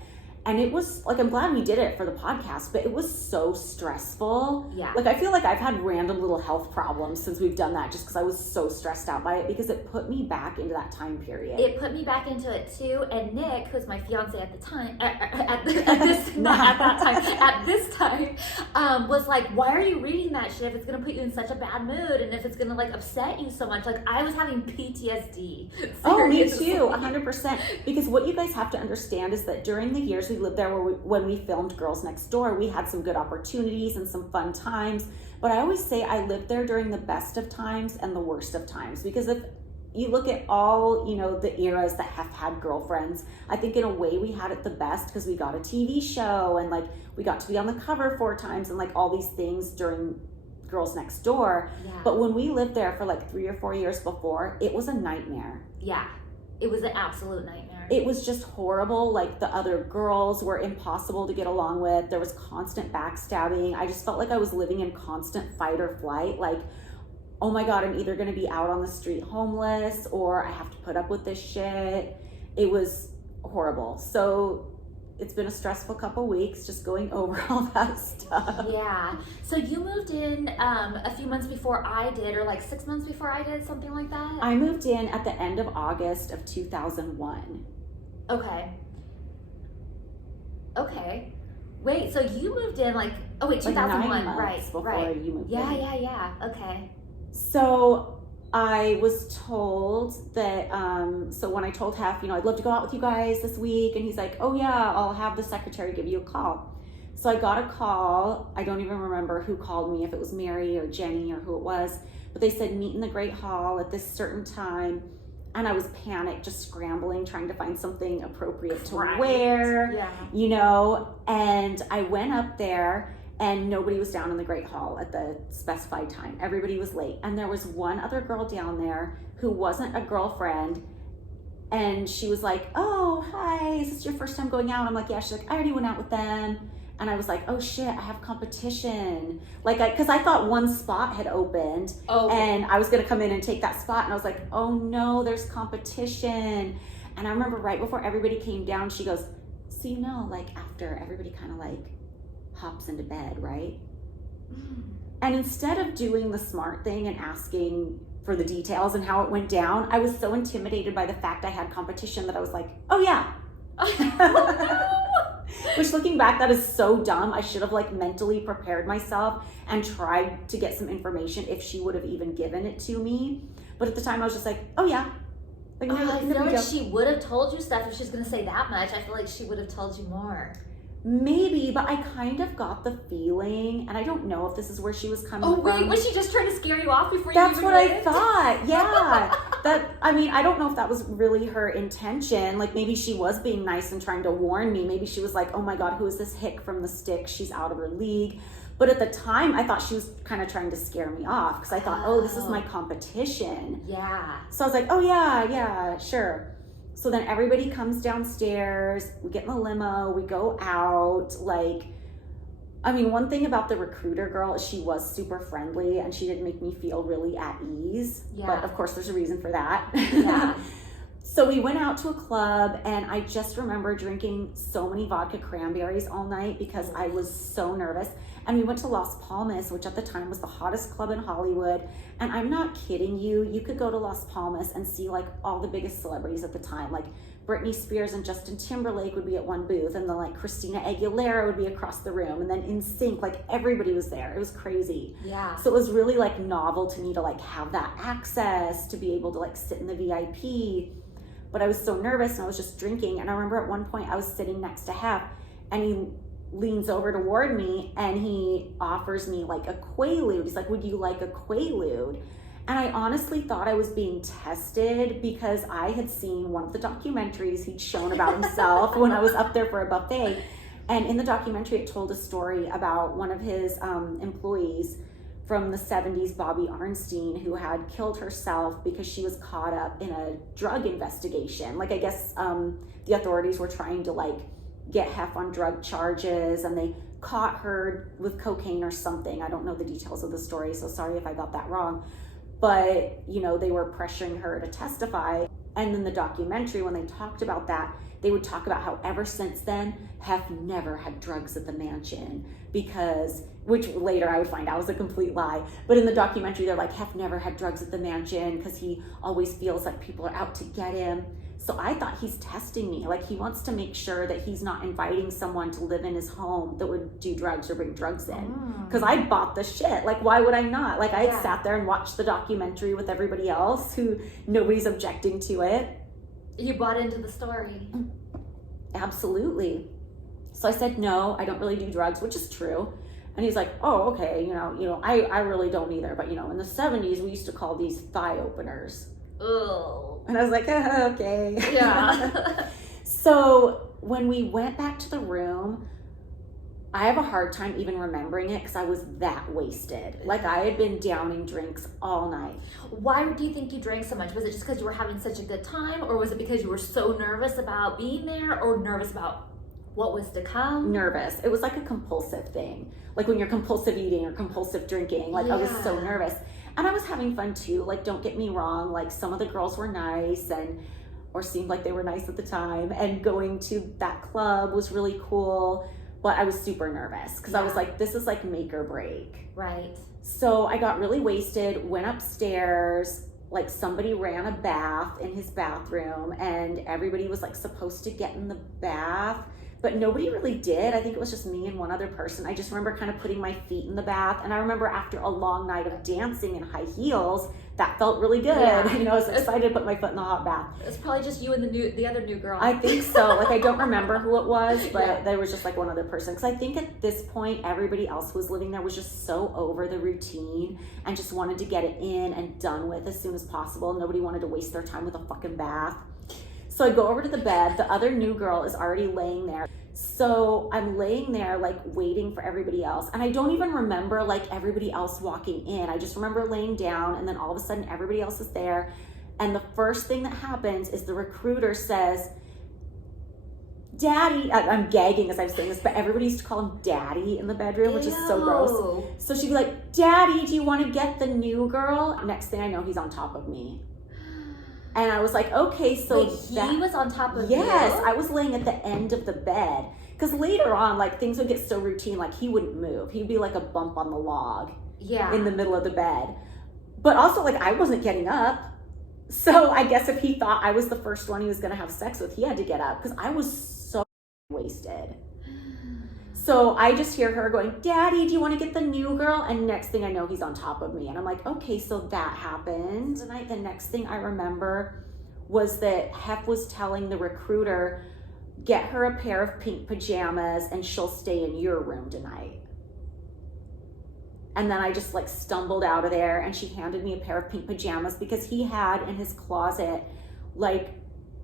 And it was like, I'm glad we did it for the podcast, but it was so stressful. Yeah. Like, I feel like I've had random little health problems since we've done that, just because I was so stressed out by it, because it put me back into that time period. It put me back into it too. And Nick, who's my fiance at the time, at this time, was like, why are you reading that shit if it's gonna put you in such a bad mood and if it's gonna like upset you so much? Like, I was having PTSD. Oh, me too, 100%. Because what you guys have to understand is that during the years we lived there, when we filmed Girls Next Door, we had some good opportunities and some fun times. But I always say I lived there during the best of times and the worst of times, because if you look at all, you know, the eras that have had girlfriends, I think in a way we had it the best, because we got a TV show, and like we got to be on the cover 4 times, and like all these things during Girls Next Door. Yeah. But when we lived there for like 3 or 4 years before, it was a nightmare. Yeah. It was an absolute nightmare. It was just horrible. Like, the other girls were impossible to get along with. There was constant backstabbing. I just felt like I was living in constant fight or flight. Like, oh my God, I'm either going to be out on the street homeless, or I have to put up with this shit. It was horrible. So it's been a stressful couple weeks just going over all that stuff. Yeah. So you moved in a few months before I did, or like 6 months before I did, something like that? I moved in at the end of August of 2001. Okay. Wait, so you moved in like, oh wait, 2001, like 9 months before you moved in. Yeah. Okay. So I was told that, so when I told Hef, I'd love to go out with you guys this week, and he's like, oh yeah, I'll have the secretary give you a call. So I got a call. I don't even remember who called me, if it was Mary or Jenny or who it was, but they said meet in the Great Hall at this certain time. And I was panicked, just scrambling, trying to find something appropriate to wear, and I went up there and nobody was down in the Great Hall at the specified time. Everybody was late. And there was one other girl down there who wasn't a girlfriend. And she was like, oh, hi, is this your first time going out? I'm like, yeah. She's like, I already went out with them. And I was like, oh shit, I have competition. Because I thought one spot had opened and I was gonna come in and take that spot. And I was like, oh no, there's competition. And I remember right before everybody came down, she goes, so after everybody kind of hops into bed, right? And instead of doing the smart thing and asking for the details and how it went down, I was so intimidated by the fact I had competition that I was like, oh yeah. Which, looking back, that is so dumb. I should have mentally prepared myself and tried to get some information if she would have even given it to me. But at the time I was just like, oh yeah. I feel like she would have told you stuff if she's going to say that much. I feel like she would have told you more. Maybe, but I kind of got the feeling, and I don't know if this is where she was coming from. Oh wait, was she just trying to scare you off before That's you even what I thought, yeah. I don't know if that was really her intention. Maybe she was being nice and trying to warn me. Maybe she was like, oh my God, who is this hick from the stick? She's out of her league. But at the time, I thought she was kind of trying to scare me off because I thought, oh, this is my competition. Yeah. So I was like, oh yeah, sure. So then everybody comes downstairs, we get in the limo, we go out. One thing about the recruiter girl is she was super friendly and she did make me feel really at ease. Yeah. But of course there's a reason for that. Yeah. So we went out to a club and I just remember drinking so many vodka cranberries all night because I was so nervous. And we went to Las Palmas, which at the time was the hottest club in Hollywood. And I'm not kidding you. You could go to Las Palmas and see all the biggest celebrities at the time. Britney Spears and Justin Timberlake would be at one booth. And then Christina Aguilera would be across the room. And then NSYNC, everybody was there. It was crazy. Yeah. So it was really novel to me to have that access, to be able to sit in the VIP. But I was so nervous and I was just drinking. And I remember at one point I was sitting next to Hef and he leans over toward me and he offers me a Quaalude. He's like, would you like a Quaalude? And I honestly thought I was being tested because I had seen one of the documentaries he'd shown about himself when I was up there for a buffet. And in the documentary, it told a story about one of his employees from the 70s, Bobby Arnstein, who had killed herself because she was caught up in a drug investigation. I guess the authorities were trying to get Hef on drug charges and they caught her with cocaine or something. I don't know the details of the story, so sorry if I got that wrong. But, they were pressuring her to testify. And in the documentary, when they talked about that, they would talk about how ever since then, Hef never had drugs at the mansion which later I would find out was a complete lie. But in the documentary, they're like, Hef never had drugs at the mansion because he always feels like people are out to get him. So I thought he's testing me. He wants to make sure that he's not inviting someone to live in his home that would do drugs or bring drugs in. Because I bought the shit. Why would I not? I had sat there and watched the documentary with everybody else who nobody's objecting to it. You bought into the story. Absolutely. So I said, no, I don't really do drugs, which is true. And he's like, oh, okay. I really don't either. But, in the 70s, we used to call these thigh openers. Ugh. And I was like, okay. Yeah. So when we went back to the room, I have a hard time even remembering it because I was that wasted. I had been downing drinks all night. Why do you think you drank so much? Was it just because you were having such a good time? Or was it because you were so nervous about being there? Or nervous about what was to come? Nervous. It was a compulsive thing. When you're compulsive eating or compulsive drinking. I was so nervous. And I was having fun too. Don't get me wrong. Some of the girls were nice or seemed like they were nice at the time. And going to that club was really cool. But I was super nervous because I was like, this is make or break. Right. So I got really wasted, went upstairs. Somebody ran a bath in his bathroom and everybody was supposed to get in the bath but nobody really did. I think it was just me and one other person. I just remember kind of putting my feet in the bath, and I remember after a long night of dancing in high heels, that felt really good. You know, I was excited to put my foot in the hot bath. It's probably just you and the other new girl. I think so. Like, I don't remember who it was, but there was just like one other person. Because I think at this point, everybody else who was living there was just so over the routine and just wanted to get it in and done with as soon as possible. Nobody wanted to waste their time with a fucking bath. So I go over to the bed. The other new girl is already laying there. So I'm laying there like waiting for everybody else. And I don't even remember like everybody else walking in. I just remember laying down, and then all of a sudden everybody else is there. And the first thing that happens is the recruiter says, Daddy, I'm gagging as I'm saying this, but everybody used to call him Daddy in the bedroom, which is so gross. So she'd be like, Daddy, do you want to get the new girl? Next thing I know, he's on top of me. And I was like, okay, so he was on top of you? Yes, I was laying at the end of the bed. Because later on, like, things would get so routine, like, he wouldn't move. He'd be like a bump on the log in the middle of the bed. But also, like, I wasn't getting up. So I guess if he thought I was the first one he was going to have sex with, he had to get up. Because I was so wasted. So I just hear her going, Daddy, do you want to get the new girl? And next thing I know, he's on top of me. And I'm like, okay, so that happened. The next thing I remember was that Hef was telling the recruiter, get her a pair of pink pajamas and she'll stay in your room tonight. And then I just like stumbled out of there, and she handed me a pair of pink pajamas because he had in his closet like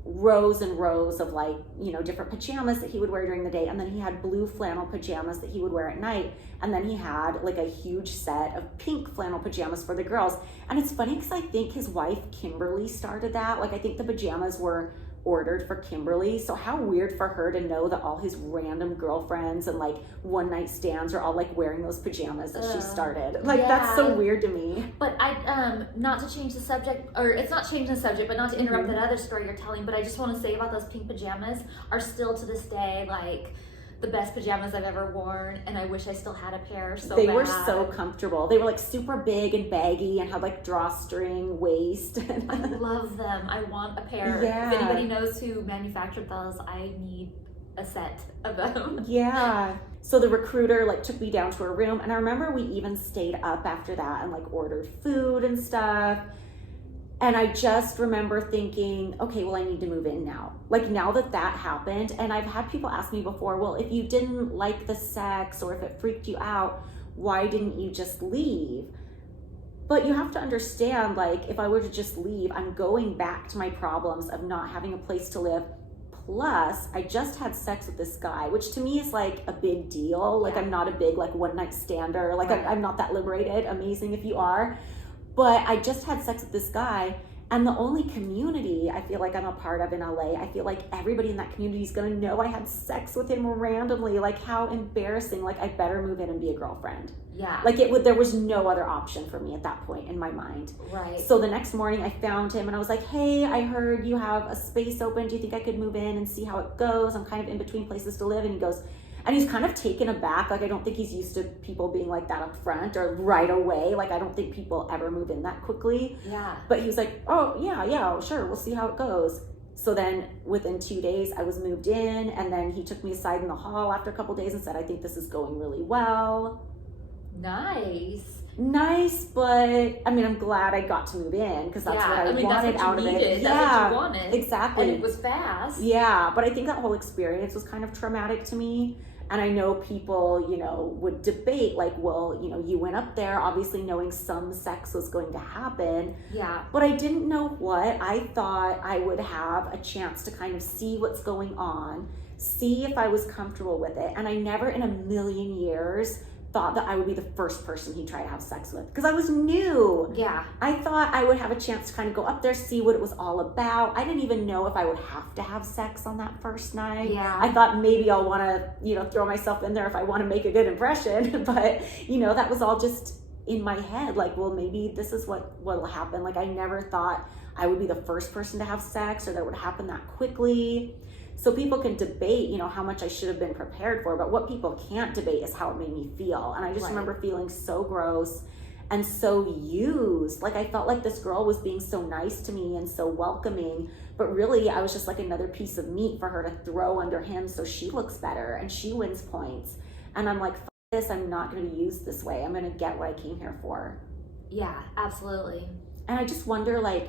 rows and rows of like, you know, different pajamas that he would wear during the day. And then he had blue flannel pajamas that he would wear at night. And then he had like a huge set of pink flannel pajamas for the girls. And it's funny because I think his wife, Kimberly, started that. Like, I think the pajamas were ordered for Kimberly. So how weird for her to know that all his random girlfriends and like one night stands are all like wearing those pajamas that she started. Like, that's so weird to me. But I, not to change the subject, or it's not changing the subject, but not to interrupt that other story you're telling, but I just want to say about those pink pajamas are still to this day like the best pajamas I've ever worn, and I wish I still had a pair so They bad. were so comfortable. They were like super big and baggy and had like drawstring waist. I love them. I want a pair. Yeah. If anybody knows who manufactured those, I need a set of them. Yeah. So the recruiter like took me down to her room, and I remember we even stayed up after that and like ordered food and stuff. And I just remember thinking, okay, well, I need to move in now. Like, now that that happened, and I've had people ask me before, well, if you didn't like the sex or if it freaked you out, why didn't you just leave? But you have to understand, like, if I were to just leave, I'm going back to my problems of not having a place to live. Plus, I just had sex with this guy, which to me is like a big deal. Like, I'm not a big like one night stander. Like, I'm not that liberated. Amazing if you are. But I just had sex with this guy, and the only community I feel like I'm a part of in LA, I feel like everybody in that community is gonna know I had sex with him randomly. Like, how embarrassing. Like, I better move in and be a girlfriend. Yeah. Like, there was no other option for me at that point in my mind. Right. So the next morning I found him and I was like, hey, I heard you have a space open. Do you think I could move in and see how it goes? I'm kind of in between places to live. And he goes, and he's kind of taken aback. Like, I don't think he's used to people being like that up front or right away. Like, I don't think people ever move in that quickly. Yeah. But he was like, oh, yeah, sure. We'll see how it goes. So then within 2 days, I was moved in. And then he took me aside in the hall after a couple days and said, I think this is going really well. Nice, but I mean, I'm glad I got to move in because that's what I wanted that's what out of needed. it. That's what you wanted. Exactly. And it was fast. Yeah, but I think that whole experience was kind of traumatic to me. And I know people, you know, would debate like, well, you know, you went up there obviously knowing some sex was going to happen. Yeah. But I didn't know what. I thought I would have a chance to kind of see what's going on, see if I was comfortable with it. And I never in a million years thought that I would be the first person he'd try to have sex with because I was new. Yeah. I thought I would have a chance to kind of go up there, see what it was all about. I didn't even know if I would have to have sex on that first night. Yeah. I thought maybe I'll want to, you know, throw myself in there if I want to make a good impression. But, you know, that was all just in my head. Like, well, maybe this is what will happen. Like, I never thought I would be the first person to have sex or that it would happen that quickly. So people can debate, you know, how much I should have been prepared for, but what people can't debate is how it made me feel. And I just remember feeling so gross and so used. Like I felt like this girl was being so nice to me and so welcoming, but really I was just like another piece of meat for her to throw under him so she looks better and she wins points. And I'm like, this, I'm not going to be used this way. I'm going to get what I came here for. Yeah, absolutely. And I just wonder, like,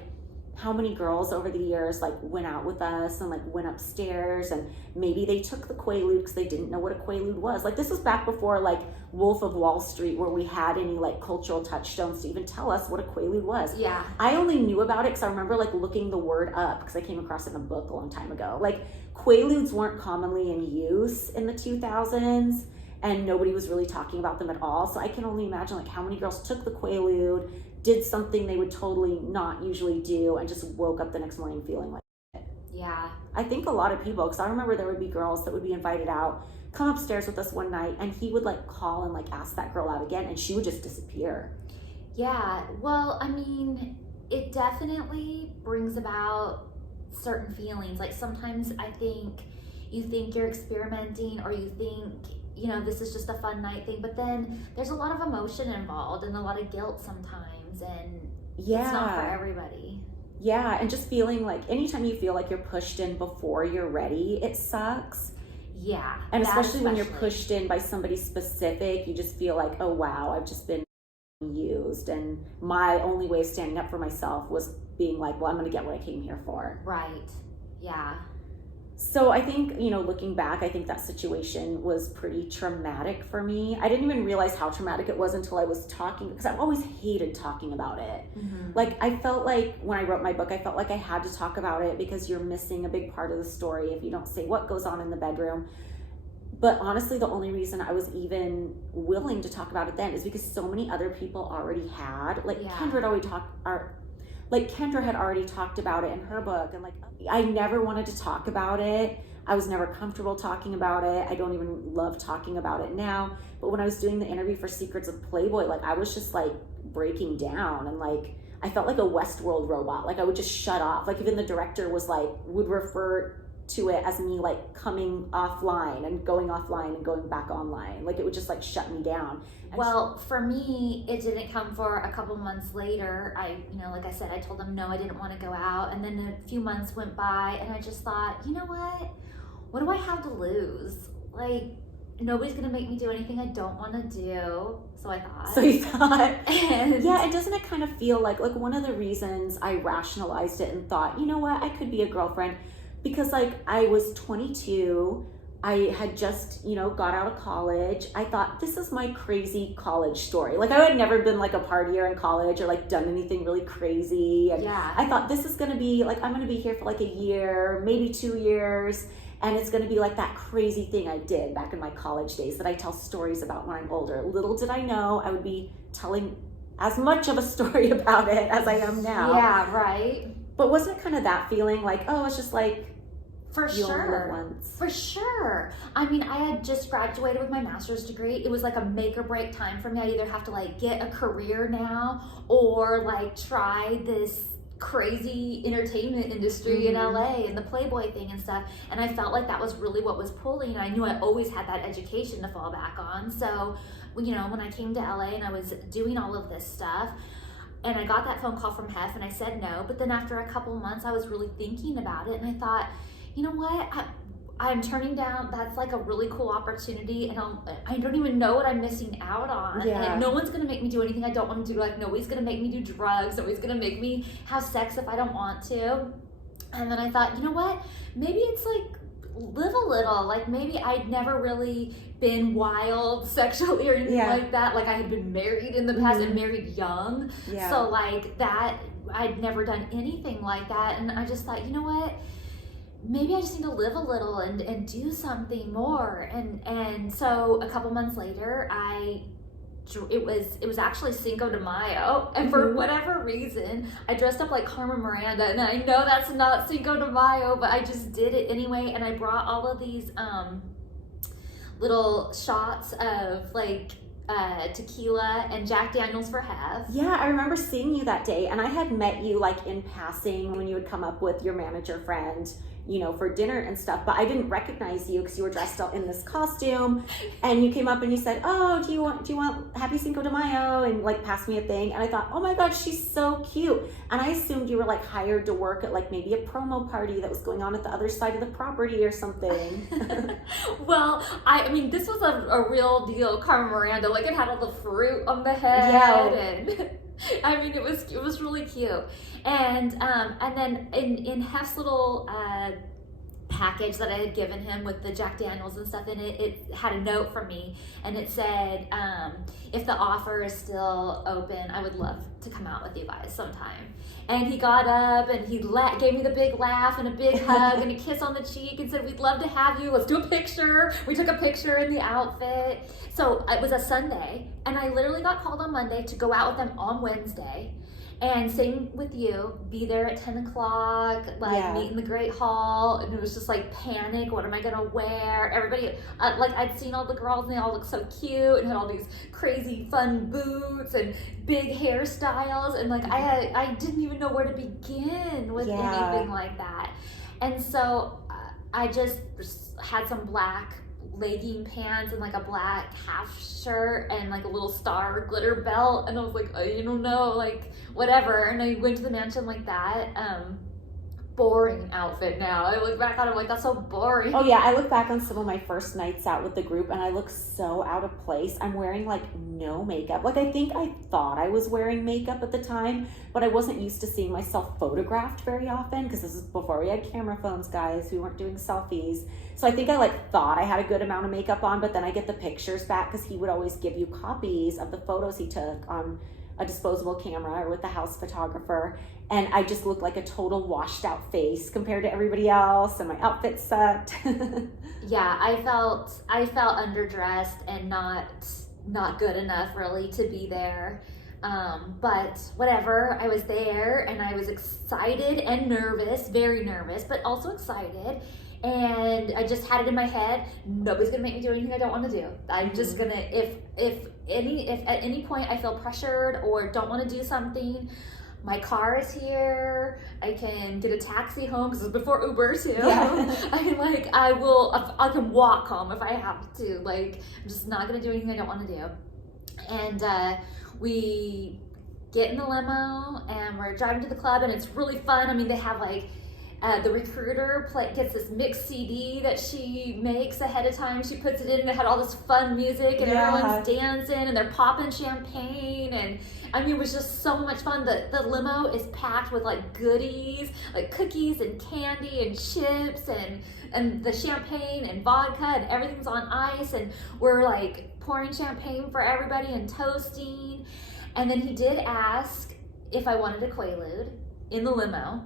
how many girls over the years like went out with us and like went upstairs, and maybe they took the Quaalude because they didn't know what a Quaalude was. Like, this was back before like Wolf of Wall Street, where we had any like cultural touchstones to even tell us what a Quaalude was. Yeah. I only knew about it because I remember like looking the word up because I came across it in a book a long time ago. Like, Quaaludes weren't commonly in use in the 2000s, and nobody was really talking about them at all. So I can only imagine like how many girls took the Quaalude, did something they would totally not usually do, and just woke up the next morning feeling like it. Yeah. I think a lot of people, because I remember there would be girls that would be invited out, come upstairs with us one night, and he would like call and like ask that girl out again, and she would just disappear. Yeah. Well, I mean, it definitely brings about certain feelings. Like, sometimes I think you think you're experimenting, or you think, you know, this is just a fun night thing, but then there's a lot of emotion involved and a lot of guilt sometimes, and it's not for everybody. Yeah, and just feeling like anytime you feel like you're pushed in before you're ready, it sucks. Yeah. And especially when you're pushed in by somebody specific, you just feel like, oh wow, I've just been used, and my only way of standing up for myself was being like, well, I'm going to get what I came here for. Right. Yeah. So I think, you know, looking back, I think that situation was pretty traumatic for me. I didn't even realize how traumatic it was until I was talking, because I've always hated talking about it. Mm-hmm. Like, I felt like when I wrote my book, I felt like I had to talk about it because you're missing a big part of the story if you don't say what goes on in the bedroom. But honestly, the only reason I was even willing to talk about it then is because so many other people already had. Like, Kendra had already talked about it in her book, and like, I never wanted to talk about it. I was never comfortable talking about it. I don't even love talking about it now. But when I was doing the interview for Secrets of Playboy, like, I was just like breaking down, and like, I felt like a Westworld robot. Like, I would just shut off. Like, even the director was like, would refer to it as me like coming offline and going back online. Like, it would just like shut me down. Well, for me, it didn't come for a couple months later. Like I said, I told them no, I didn't want to go out. And then a few months went by, and I just thought, you know what do I have to lose? Like, nobody's going to make me do anything I don't want to do. So I thought. So you thought. Yeah, and doesn't it kind of feel like one of the reasons I rationalized it and thought, you know what, I could be a girlfriend, because like I was 22, I had just, got out of college. I thought, this is my crazy college story. Like, I had never been like a partier in college or like done anything really crazy. And yeah. I thought, this is going to be like, I'm going to be here for like a year, maybe 2 years. And it's going to be like that crazy thing I did back in my college days that I tell stories about when I'm older. Little did I know I would be telling as much of a story about it as I am now. Yeah, right. But wasn't it kind of that feeling like, oh, it's just like, for sure. I mean, I had just graduated with my master's degree. It was like a make or break time for me. I either have to like get a career now or like try this crazy entertainment industry in LA and the Playboy thing and stuff. And I felt like that was really what was pulling. And I knew I always had that education to fall back on. So, when I came to LA and I was doing all of this stuff, and I got that phone call from Hef and I said no. But then after a couple months, I was really thinking about it, and I thought, you know what, I'm turning down, that's like a really cool opportunity, and I don't even know what I'm missing out on. Yeah. And no one's gonna make me do anything I don't want to do. Like, nobody's gonna make me do drugs, nobody's gonna make me have sex if I don't want to. And then I thought, you know what, maybe it's like, live a little. Like, maybe I'd never really been wild sexually or anything like that. Like, I had been married in the past and married young. Yeah. So like that, I'd never done anything like that. And I just thought, you know what, maybe I just need to live a little and do something more. And so a couple months later, it was actually Cinco de Mayo, and for whatever reason, I dressed up like Carmen Miranda, and I know that's not Cinco de Mayo, but I just did it anyway, and I brought all of these little shots of like tequila and Jack Daniels for half. Yeah, I remember seeing you that day, and I had met you like in passing when you would come up with your manager friend, you know, for dinner and stuff, but I didn't recognize you because you were dressed up in this costume, and you came up and you said, "Oh, do you want Happy Cinco de Mayo?" and like passed me a thing, and I thought, "Oh my God, she's so cute," and I assumed you were like hired to work at like maybe a promo party that was going on at the other side of the property or something. Well, I mean, this was a real deal Carmen Miranda. Like, it had all the fruit on the head, Yeah. and I mean, it was really cute. And then in Hef's little package that I had given him with the Jack Daniels and stuff in it, it had a note from me, and it said, if the offer is still open, I would love to come out with you guys sometime. And he got up and he gave me the big laugh and a big hug and a kiss on the cheek and said, "We'd love to have you. Let's do a picture." We took a picture in the outfit. So it was a Sunday, and I literally got called on Monday to go out with them on Wednesday. And same with you, be there at 10 o'clock, meet in the Great Hall. And it was just like panic. What am I going to wear? Everybody, I'd seen all the girls and they all looked so cute and had all these crazy fun boots and big hairstyles. And I didn't even know where to begin with anything like that. And so I just had some black legging pants and like a black half shirt and like a little star glitter belt, and I was like, I don't know, like whatever. And I went to the mansion like that. Boring outfit now. I look back on it, I'm like, that's so boring. Oh yeah, I look back on some of my first nights out with the group and I look so out of place. I'm wearing like no makeup. Like, I think I thought I was wearing makeup at the time, but I wasn't used to seeing myself photographed very often because this is before we had camera phones, guys. We weren't doing selfies. So I think I like thought I had a good amount of makeup on, but then I get the pictures back because he would always give you copies of the photos he took on a disposable camera or with the house photographer, and I just looked like a total washed out face compared to everybody else, and my outfit sucked. Yeah, I felt underdressed and not good enough really to be there. But whatever, I was there and I was excited and nervous, very nervous, but also excited. And I just had it in my head, nobody's gonna make me do anything I don't want to do. I'm just gonna, if at any point I feel pressured or don't want to do something, my car is here. I can get a taxi home because it's before Uber too. Yeah. I can walk home if I have to. Like, I'm just not gonna do anything I don't want to do. And we get in the limo and we're driving to the club, and it's really fun. I mean, they have like. The recruiter gets this mixed CD that she makes ahead of time. She puts it in, and it had all this fun music, and everyone's dancing, and they're popping champagne, and I mean, it was just so much fun. The limo is packed with like goodies, like cookies and candy and chips, and the champagne and vodka, and everything's on ice, and we're like pouring champagne for everybody and toasting. And then he did ask if I wanted a Quaalude in the limo.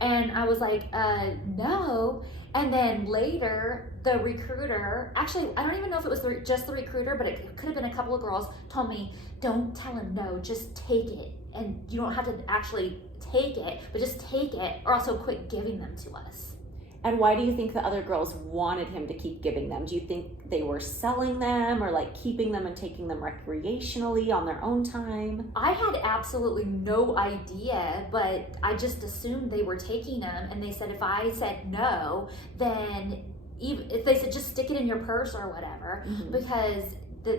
And I was like, no. And then later, the recruiter, actually, I don't even know if it was just the recruiter, but it could have been a couple of girls, told me, don't tell him no, just take it. And you don't have to actually take it, but just take it, or also quit giving them to us. And why do you think the other girls wanted him to keep giving them? Do you think they were selling them or like keeping them and taking them recreationally on their own time? I had absolutely no idea, but I just assumed they were taking them. And they said if I said no, then if they said just stick it in your purse or whatever, because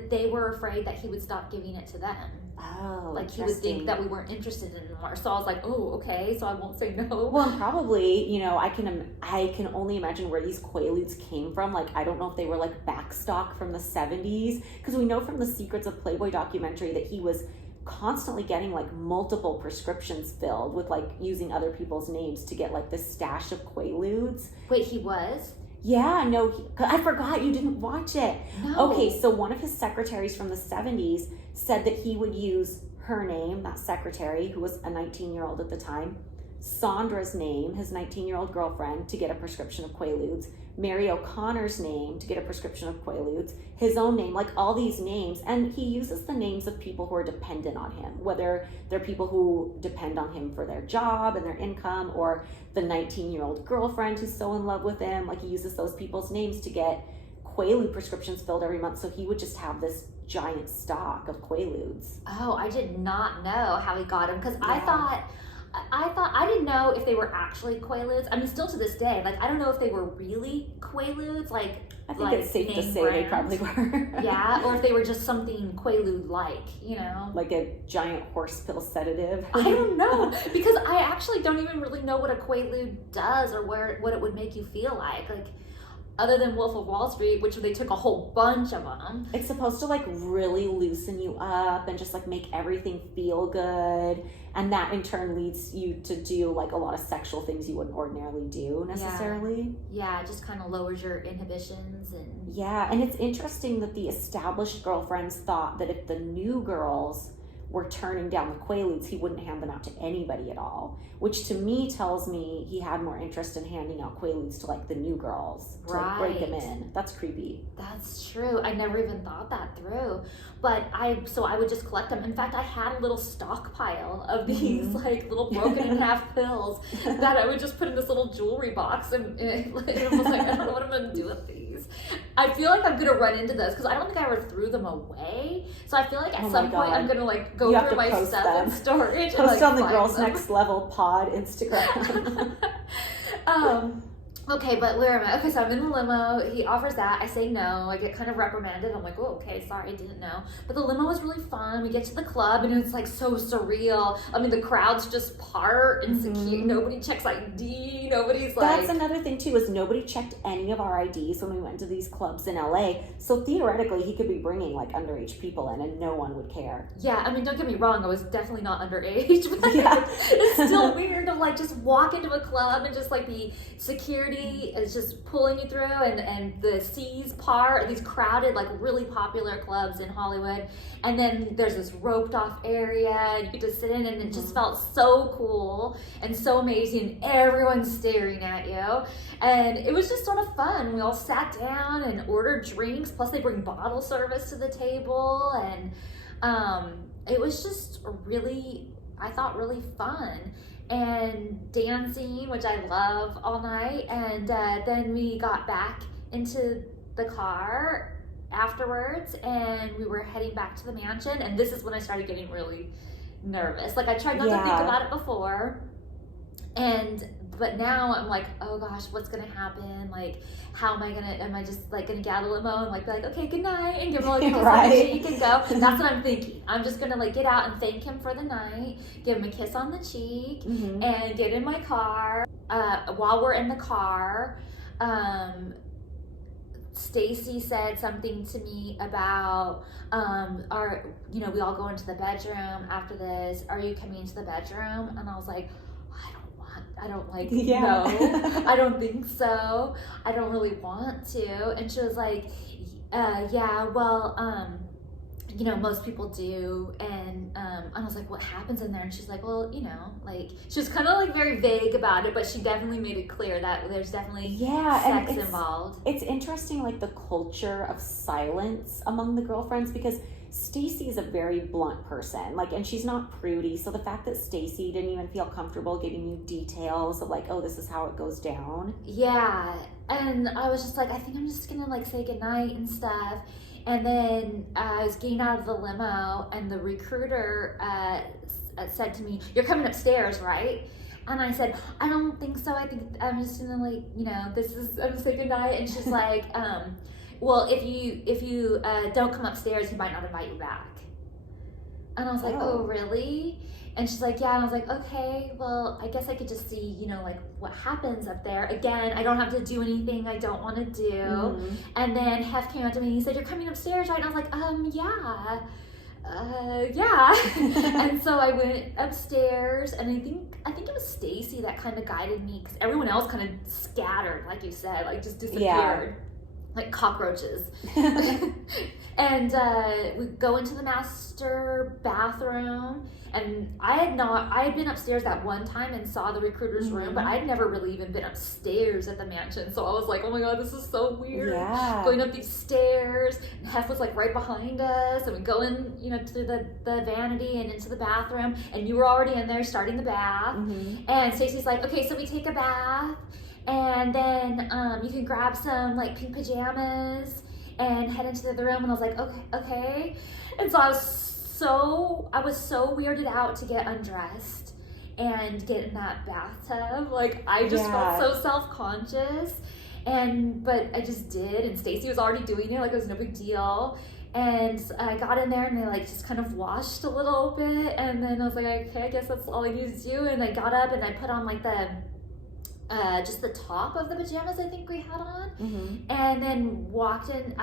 they were afraid that he would stop giving it to them. Oh, like he would think that we weren't interested anymore. So I was like, oh, okay, so I won't say no. Well, and probably, you know, I can only imagine where these Quaaludes came from. Like, I don't know if they were like backstock from the 70s, because we know from the Secrets of Playboy documentary that he was constantly getting like multiple prescriptions filled with like using other people's names to get like this stash of Quaaludes. Wait, he was? Yeah, no, I forgot you didn't watch it. No. Okay, so one of his secretaries from the 70s said that he would use her name, that secretary, who was a 19-year-old at the time, Sandra's name, his 19-year-old girlfriend, to get a prescription of Quaaludes, Mary O'Connor's name to get a prescription of Quaaludes, his own name, like all these names. And he uses the names of people who are dependent on him, whether they're people who depend on him for their job and their income, or the 19-year-old girlfriend who's so in love with him. Like, he uses those people's names to get Quaalude prescriptions filled every month. So he would just have this giant stock of Quaaludes. Oh, I did not know how he got them, because I thought I didn't know if they were actually Quaaludes. I mean, still to this day, like I don't know if they were really Quaaludes, like I think it's safe to say they probably were. Yeah, or if they were just something Quaalude-like, you know, like a giant horse pill sedative. I don't know, because I actually don't even really know what a Quaalude does or what it would make you feel like other than Wolf of Wall Street, which they took a whole bunch of them. It's supposed to like really loosen you up and just like make everything feel good. And that in turn leads you to do like a lot of sexual things you wouldn't ordinarily do necessarily. Yeah, it just kind of lowers your inhibitions. And yeah, and it's interesting that the established girlfriends thought that if the new girls were turning down the Quaaludes, he wouldn't hand them out to anybody at all, which to me tells me he had more interest in handing out Quaaludes to like the new girls to like break them in. That's creepy. That's true. I never even thought that through. But I would just collect them. In fact, I had a little stockpile of these like little broken in half pills that I would just put in this little jewelry box, and I was like, I don't know what I'm gonna do with these. I feel like I'm gonna run into this because I don't think I ever threw them away. So I feel like at some point I'm gonna like go through my stuff in storage. Post and, like, on the Girls Next Level pod Instagram. Okay, but where am I? Okay, so I'm in the limo. He offers that. I say no. I get kind of reprimanded. I'm like, oh, okay, sorry, I didn't know. But the limo was really fun. We get to the club, and it's like so surreal. I mean, the crowds just part and secure. Nobody checks ID. Nobody's like... That's another thing, too, is nobody checked any of our IDs when we went to these clubs in LA. So theoretically, he could be bringing like underage people in, and no one would care. Yeah, I mean, don't get me wrong. I was definitely not underage. But it's still weird to like just walk into a club and just like the security is just pulling you through, and the C's part, these crowded, like really popular clubs in Hollywood, and then there's this roped off area you get to sit in, and it just felt so cool and so amazing, and everyone's staring at you, and it was just sort of fun. We all sat down and ordered drinks, plus they bring bottle service to the table, and it was just really, I thought, really fun. And dancing, which I love, all night. And then we got back into the car afterwards, and we were heading back to the mansion. And this is when I started getting really nervous. Like, I tried not to think about it before, but now I'm like, oh gosh, what's gonna happen? Like, how am I just like gonna get out of the limo and like be like, okay, good night, and give him like a kiss on the cheek and go? That's what I'm thinking. I'm just gonna like get out and thank him for the night, give him a kiss on the cheek, and get in my car. While we're in the car, Stacy said something to me about we all go into the bedroom after this. Are you coming into the bedroom? And I was like, no, I don't think so. I don't really want to. And she was like, yeah, well, most people do. And I was like, what happens in there? And she's like, well, like, she was kind of like very vague about it, but she definitely made it clear that there's definitely sex involved. It's interesting, like the culture of silence among the girlfriends, because Stacy is a very blunt person, like, and she's not prudy. So the fact that Stacy didn't even feel comfortable giving you details of like, oh, this is how it goes down. Yeah, and I was just like, I think I'm just gonna like say goodnight and stuff. And then I was getting out of the limo, and the recruiter said to me, "You're coming upstairs, right?" And I said, "I don't think so. I think I'm just gonna like, I'm gonna say goodnight." And she's like, well, if you don't come upstairs, he might not invite you back. And I was like, oh, really? And she's like, yeah. And I was like, okay, well, I guess I could just see, like what happens up there. Again, I don't have to do anything I don't want to do. And then Hef came up to me and he said, you're coming upstairs, right? And I was like, yeah. And so I went upstairs, and I think it was Stacy that kind of guided me, because everyone else kind of scattered, like you said, like just disappeared. Like cockroaches. And we go into the master bathroom, and I had been upstairs that one time and saw the recruiter's room, but I'd never really even been upstairs at the mansion. So I was like, oh my god, this is so weird. Going up these stairs, and Hef was like right behind us, and we go in, to the vanity and into the bathroom, and you were already in there starting the bath. And Stacey's like, okay, so we take a bath, and then you can grab some like pink pajamas, and head into the other room, and I was like, okay. And so I was so weirded out to get undressed and get in that bathtub. Like, I just felt so self-conscious, but I just did, and Stacy was already doing it, like it was no big deal. And I got in there, and I like just kind of washed a little bit, and then I was like, okay, I guess that's all I need to do. And I got up and I put on like the just the top of the pajamas I think we had on, and then walked in.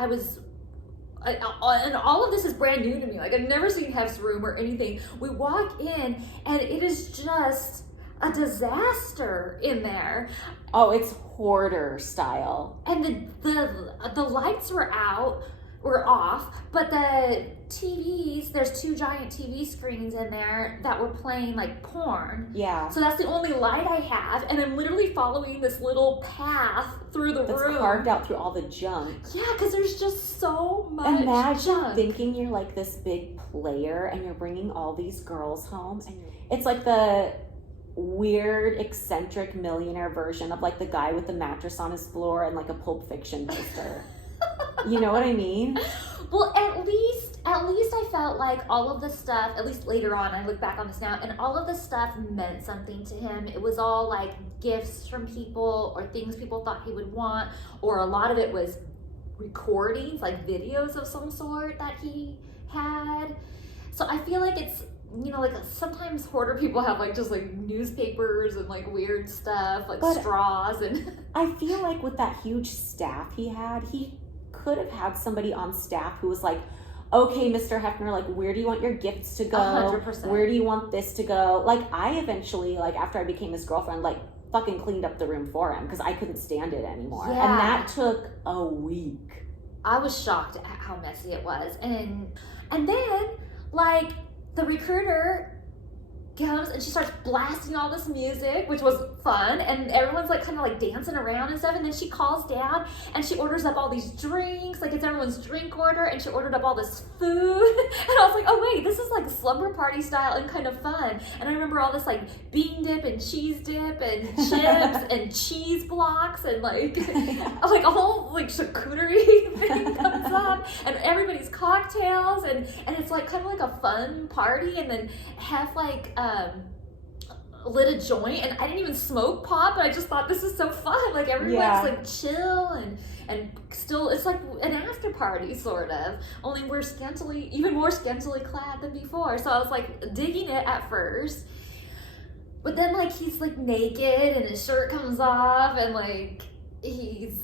And all of this is brand new to me. Like, I've never seen Hef's room or anything. We walk in, and it is just a disaster in there. Oh, it's hoarder style. And the lights were off, but the TVs, there's 2 giant TV screens in there that were playing like porn. Yeah. So that's the only light I have, and I'm literally following this little path through the room. That's carved out through all the junk. Yeah, because there's just so much Imagine thinking you're like this big player and you're bringing all these girls home, and it's like the weird, eccentric millionaire version of like the guy with the mattress on his floor and like a Pulp Fiction poster. You know what I mean? Well, at least I felt like all of the stuff, at least later on, I look back on this now, and all of the stuff meant something to him. It was all like gifts from people or things people thought he would want, or a lot of it was recordings, like videos of some sort that he had. So I feel like it's, you know, like sometimes hoarder people have like just like newspapers and like weird stuff, like straws and I feel like with that huge staff he had, he could have had somebody on staff who was like, okay, Mr. Hefner, like, where do you want your gifts to go? 100%. Where do you want this to go? Like, I eventually, like, after I became his girlfriend, like, fucking cleaned up the room for him because I couldn't stand it anymore. Yeah. And that took a week. I was shocked at how messy it was. And then, like, the recruiter comes and she starts blasting all this music, which was fun, and everyone's like kind of like dancing around and stuff, and then she calls down and she orders up all these drinks, like it's everyone's drink order, and she ordered up all this food and I was like, oh wait, this is like slumber party style and kind of fun. And I remember all this like bean dip and cheese dip and chips and cheese blocks and like like a whole like charcuterie thing comes up, and everybody's cocktails, and it's like kind of like a fun party. And then Hef like lit a joint, and I didn't even smoke pot, but I just thought this is so fun. Like everyone's like chill and still, it's like an after party sort of, only we're even more scantily clad than before. So I was like digging it at first, but then like he's like naked and his shirt comes off and like he's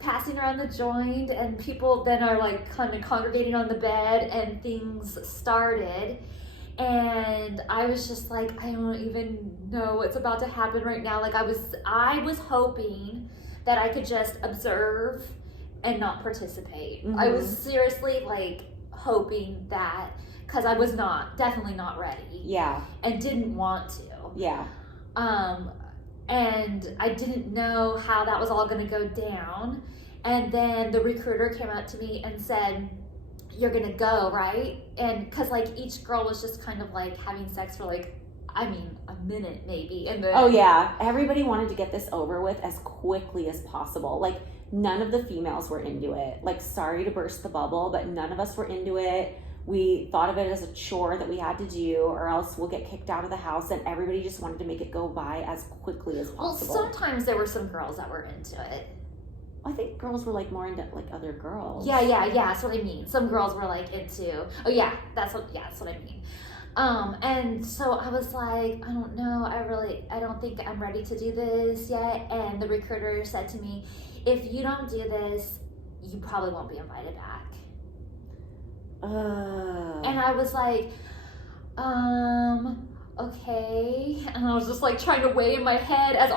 passing around the joint, and people then are like kind of congregating on the bed, and things started. And I was just like, I don't even know what's about to happen right now. Like I was hoping that I could just observe and not participate. I was seriously like hoping that, because I was definitely not ready. Yeah. And didn't want to. Yeah. And I didn't know how that was all gonna go down. And then the recruiter came up to me and said, you're gonna go, right? And because like each girl was just kind of like having sex for like, I mean, a minute maybe. And then, oh yeah, everybody wanted to get this over with as quickly as possible. Like none of the females were into it. Like, sorry to burst the bubble, but none of us were into it. We thought of it as a chore that we had to do, or else we'll get kicked out of the house, and everybody just wanted to make it go by as quickly as possible. Well, sometimes there were some girls that were into it. I think girls were like more into like other girls. Yeah, that's what I mean. Some girls were like into, that's what I mean. And so I was like, I don't know, I don't think I'm ready to do this yet. And the recruiter said to me, if you don't do this, you probably won't be invited back. And I was like, okay. And I was just like trying to weigh in my head as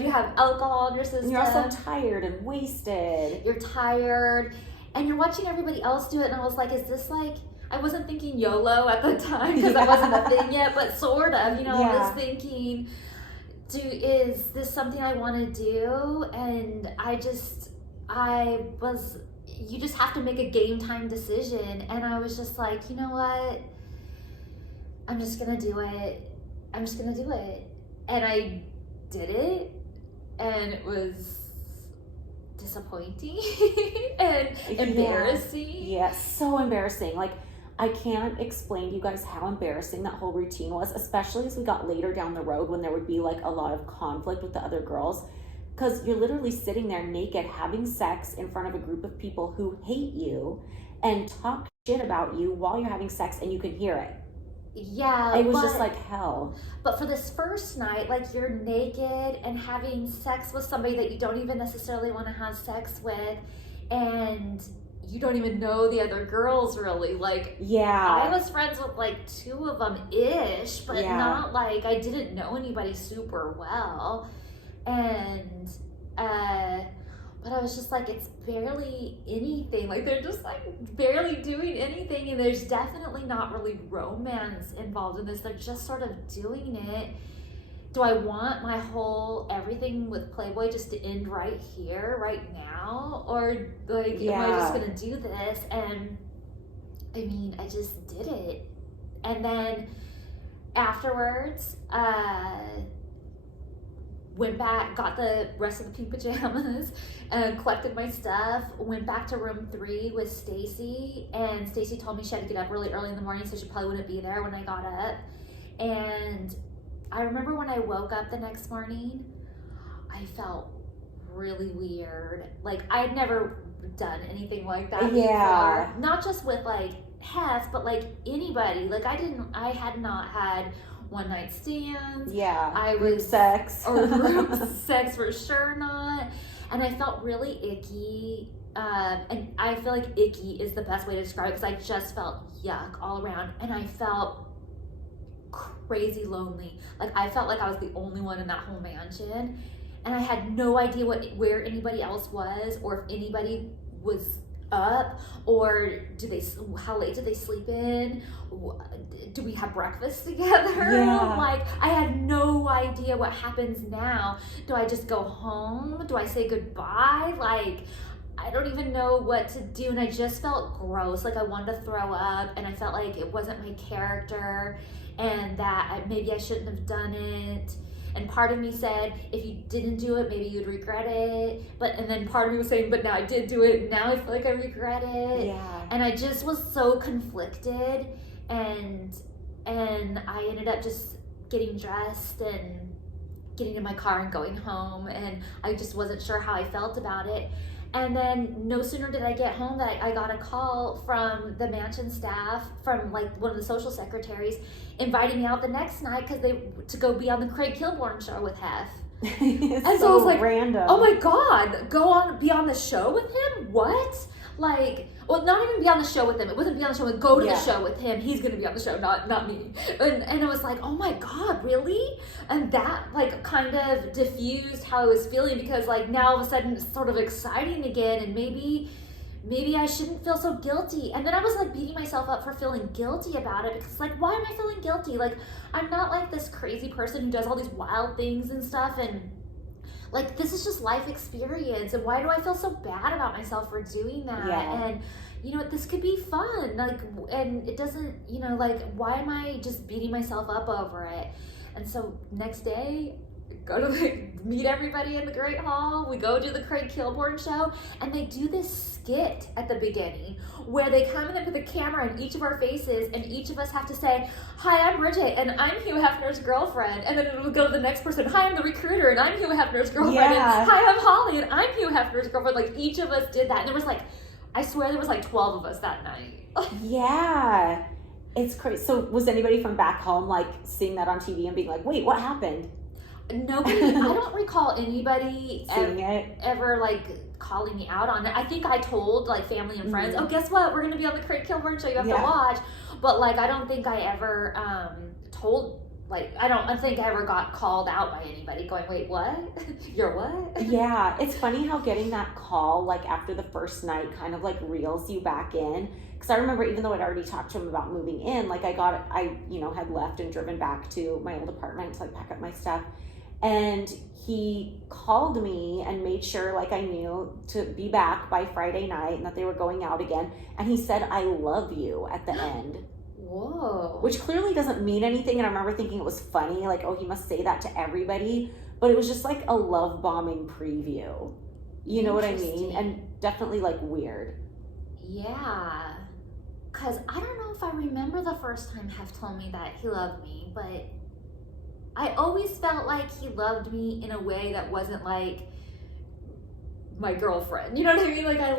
you have alcohol in your system. And you're also tired and wasted. You're tired and you're watching everybody else do it. And I was like, is this like, I wasn't thinking YOLO at the time because that wasn't a thing yet, but sort of, I was thinking, is this something I want to do? And you just have to make a game time decision. And I was just like, you know what? I'm just gonna do it. And I did it. And it was disappointing and embarrassing. Yeah, so embarrassing. Like, I can't explain to you guys how embarrassing that whole routine was, especially as we got later down the road when there would be like a lot of conflict with the other girls. Because you're literally sitting there naked having sex in front of a group of people who hate you and talk shit about you while you're having sex, and you can hear it. Yeah, it was just like hell. But for this first night, like, you're naked and having sex with somebody that you don't even necessarily want to have sex with, and you don't even know the other girls really. Like, yeah, I was friends with like 2 of them ish, but not like I didn't know anybody super well. And but I was just like, it's barely anything. Like, they're just like barely doing anything, and there's definitely not really romance involved in this. They're just sort of doing it. Do I want my whole everything with Playboy just to end right here, right now? Or like, am I just gonna do this? And I mean, I just did it. And then afterwards, went back, got the rest of the pink pajamas, and collected my stuff, went back to room 3 with Stacy, and Stacy told me she had to get up really early in the morning, so she probably wouldn't be there when I got up. And I remember when I woke up the next morning, I felt really weird. Like, I'd never done anything like that before. Not just with like Hef, but like anybody. Like, I had not had one night stands. Group sex. Or group sex for sure not. And I felt really icky. And I feel like icky is the best way to describe it, because I just felt yuck all around. And I felt crazy lonely. Like, I felt like I was the only one in that whole mansion. And I had no idea where anybody else was, or if anybody was up, or how late did they sleep in? Do we have breakfast together? Like, I had no idea what happens now. Do I just go home? Do I say goodbye? Like, I don't even know what to do. And I just felt gross. Like, I wanted to throw up, and I felt like it wasn't my character, and that maybe I shouldn't have done it. And part of me said, if you didn't do it, maybe you'd regret it. And then part of me was saying, but now I did do it, and now I feel like I regret it. And I just was so conflicted, and I ended up just getting dressed and getting in my car and going home, and I just wasn't sure how I felt about it. And then no sooner did I get home that I got a call from the mansion staff, from like one of the social secretaries, inviting me out the next night to go be on the Craig Kilborn show with Hef. And so I was like, random. Oh my God, be on the show with him? What? Like, well, not even be on the show with him. It wasn't be on the show, go to the show with him. He's going to be on the show, not me. And I was like, oh my God, really? And that like kind of diffused how I was feeling, because like now all of a sudden it's sort of exciting again, and maybe I shouldn't feel so guilty. And then I was like beating myself up for feeling guilty about it, because like, why am I feeling guilty? Like, I'm not like this crazy person who does all these wild things and stuff, and like, this is just life experience, and why do I feel so bad about myself for doing that? And you know, this could be fun, like, and it doesn't, you know, like, why am I just beating myself up over it? And so next day, go to meet everybody in the Great Hall. We go do the Craig Kilborn show, and they do this skit at the beginning where they come and they put the camera in each of our faces, and each of us have to say, hi, I'm Bridget, and I'm Hugh Hefner's girlfriend. And then it'll go to the next person, hi, I'm the recruiter, and I'm Hugh Hefner's girlfriend. And hi, I'm Holly, and I'm Hugh Hefner's girlfriend. Like, each of us did that. And there was like, I swear there was like 12 of us that night. It's crazy. So was anybody from back home like seeing that on TV and being like, wait, what happened? Nobody, I don't recall anybody ever like calling me out on it. I think I told like family and friends, oh, guess what? We're going to be on the Craig Kilborn show. You have to watch. But like, I don't think I ever told, like, I don't think I ever got called out by anybody going, wait, what? You're what? Yeah. It's funny how getting that call like after the first night kind of like reels you back in. Because I remember, even though I'd already talked to him about moving in, like I had left and driven back to my old apartment to like pack up my stuff. And he called me and made sure like I knew to be back by Friday night and that they were going out again. And he said, I love you at the end. Whoa. Which clearly doesn't mean anything. And I remember thinking it was funny, like, oh, he must say that to everybody. But it was just like a love bombing preview. You know what I mean? And definitely like weird. Yeah. Because I don't know if I remember the first time Hef told me that he loved me, but I always felt like he loved me in a way that wasn't like my girlfriend. You know what I mean? Like I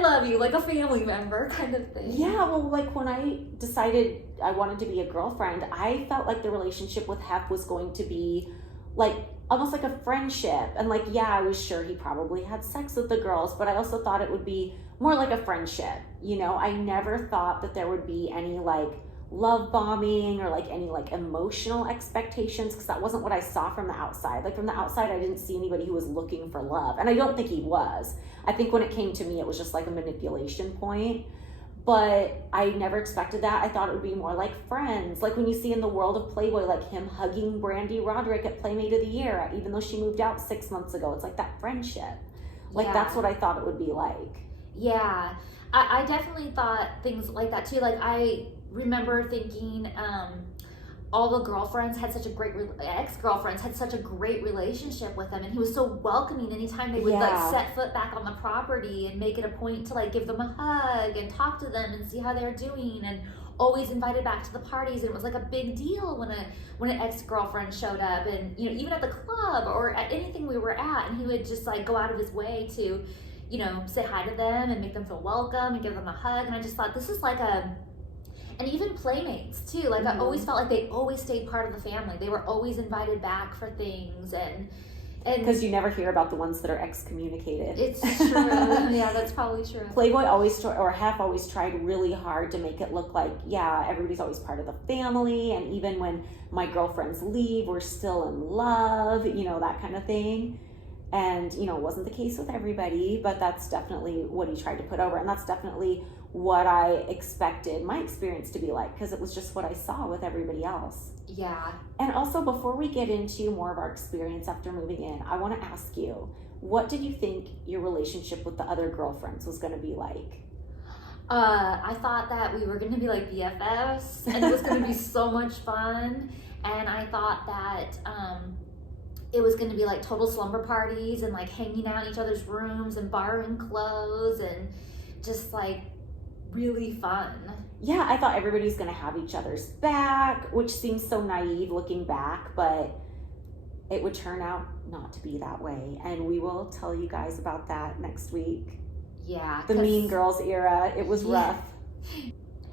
love you, like a family member kind of thing. Yeah, well, like when I decided I wanted to be a girlfriend, I felt like the relationship with Hef was going to be like almost like a friendship. And like, yeah, I was sure he probably had sex with the girls, but I also thought it would be more like a friendship. You know, I never thought that there would be any like love bombing or like any like emotional expectations, because that wasn't what I saw from the outside. Like from the outside, I didn't see anybody who was looking for love, and I don't think he was. I think when it came to me, it was just like a manipulation point. But I never expected that. I thought it would be more like friends, like when you see in the world of Playboy, like him hugging Brandy Roderick at Playmate of the Year, even though she moved out 6 months ago. It's like that friendship. Like that's what I thought it would be like. Yeah, I definitely thought things like that too. Like I remember thinking all the girlfriends had such a great ex-girlfriends had such a great relationship with him, and he was so welcoming anytime they would like set foot back on the property and make it a point to like give them a hug and talk to them and see how they're doing, and always invited back to the parties. And it was like a big deal when an ex-girlfriend showed up, and you know, even at the club or at anything we were at, and he would just like go out of his way to, you know, say hi to them and make them feel welcome and give them a hug. And I just thought this is like and even playmates too. Like I always felt like they always stayed part of the family. They were always invited back for things, and because you never hear about the ones that are excommunicated. It's true. Yeah, that's probably true. Playboy always, or Hef always tried really hard to make it look like, yeah, everybody's always part of the family, and even when my girlfriends leave, we're still in love, you know, that kind of thing. And, you know, it wasn't the case with everybody, but that's definitely what he tried to put over. And that's definitely what I expected my experience to be like, because it was just what I saw with everybody else. Yeah. And also, before we get into more of our experience after moving in, I want to ask you, what did you think your relationship with the other girlfriends was going to be like? I thought that we were going to be like BFFs, and it was going to be so much fun. And I thought that it was going to be like total slumber parties and like hanging out in each other's rooms and borrowing clothes and just like really fun. Yeah, I thought everybody was going to have each other's back, which seems so naive looking back, but it would turn out not to be that way. And we will tell you guys about that next week. Yeah. The Mean Girls era, it was rough.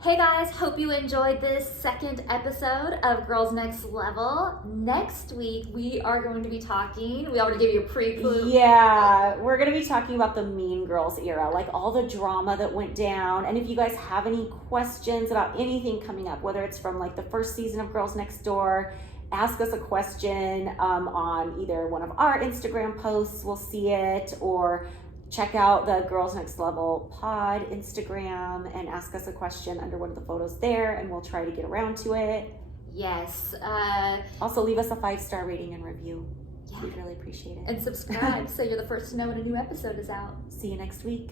Hey guys, hope you enjoyed this second episode of Girls Next Level. Next week, we are going to be talking, we already gave you a pre-clue. Yeah, we're going to be talking about the Mean Girls era, like all the drama that went down. And if you guys have any questions about anything coming up, whether it's from like the first season of Girls Next Door, ask us a question on either one of our Instagram posts, we'll see it, or check out the Girls Next Level pod Instagram and ask us a question under one of the photos there, and we'll try to get around to it. Yes. Also, leave us a 5-star rating and review. Yeah. We'd really appreciate it. And subscribe so you're the first to know when a new episode is out. See you next week.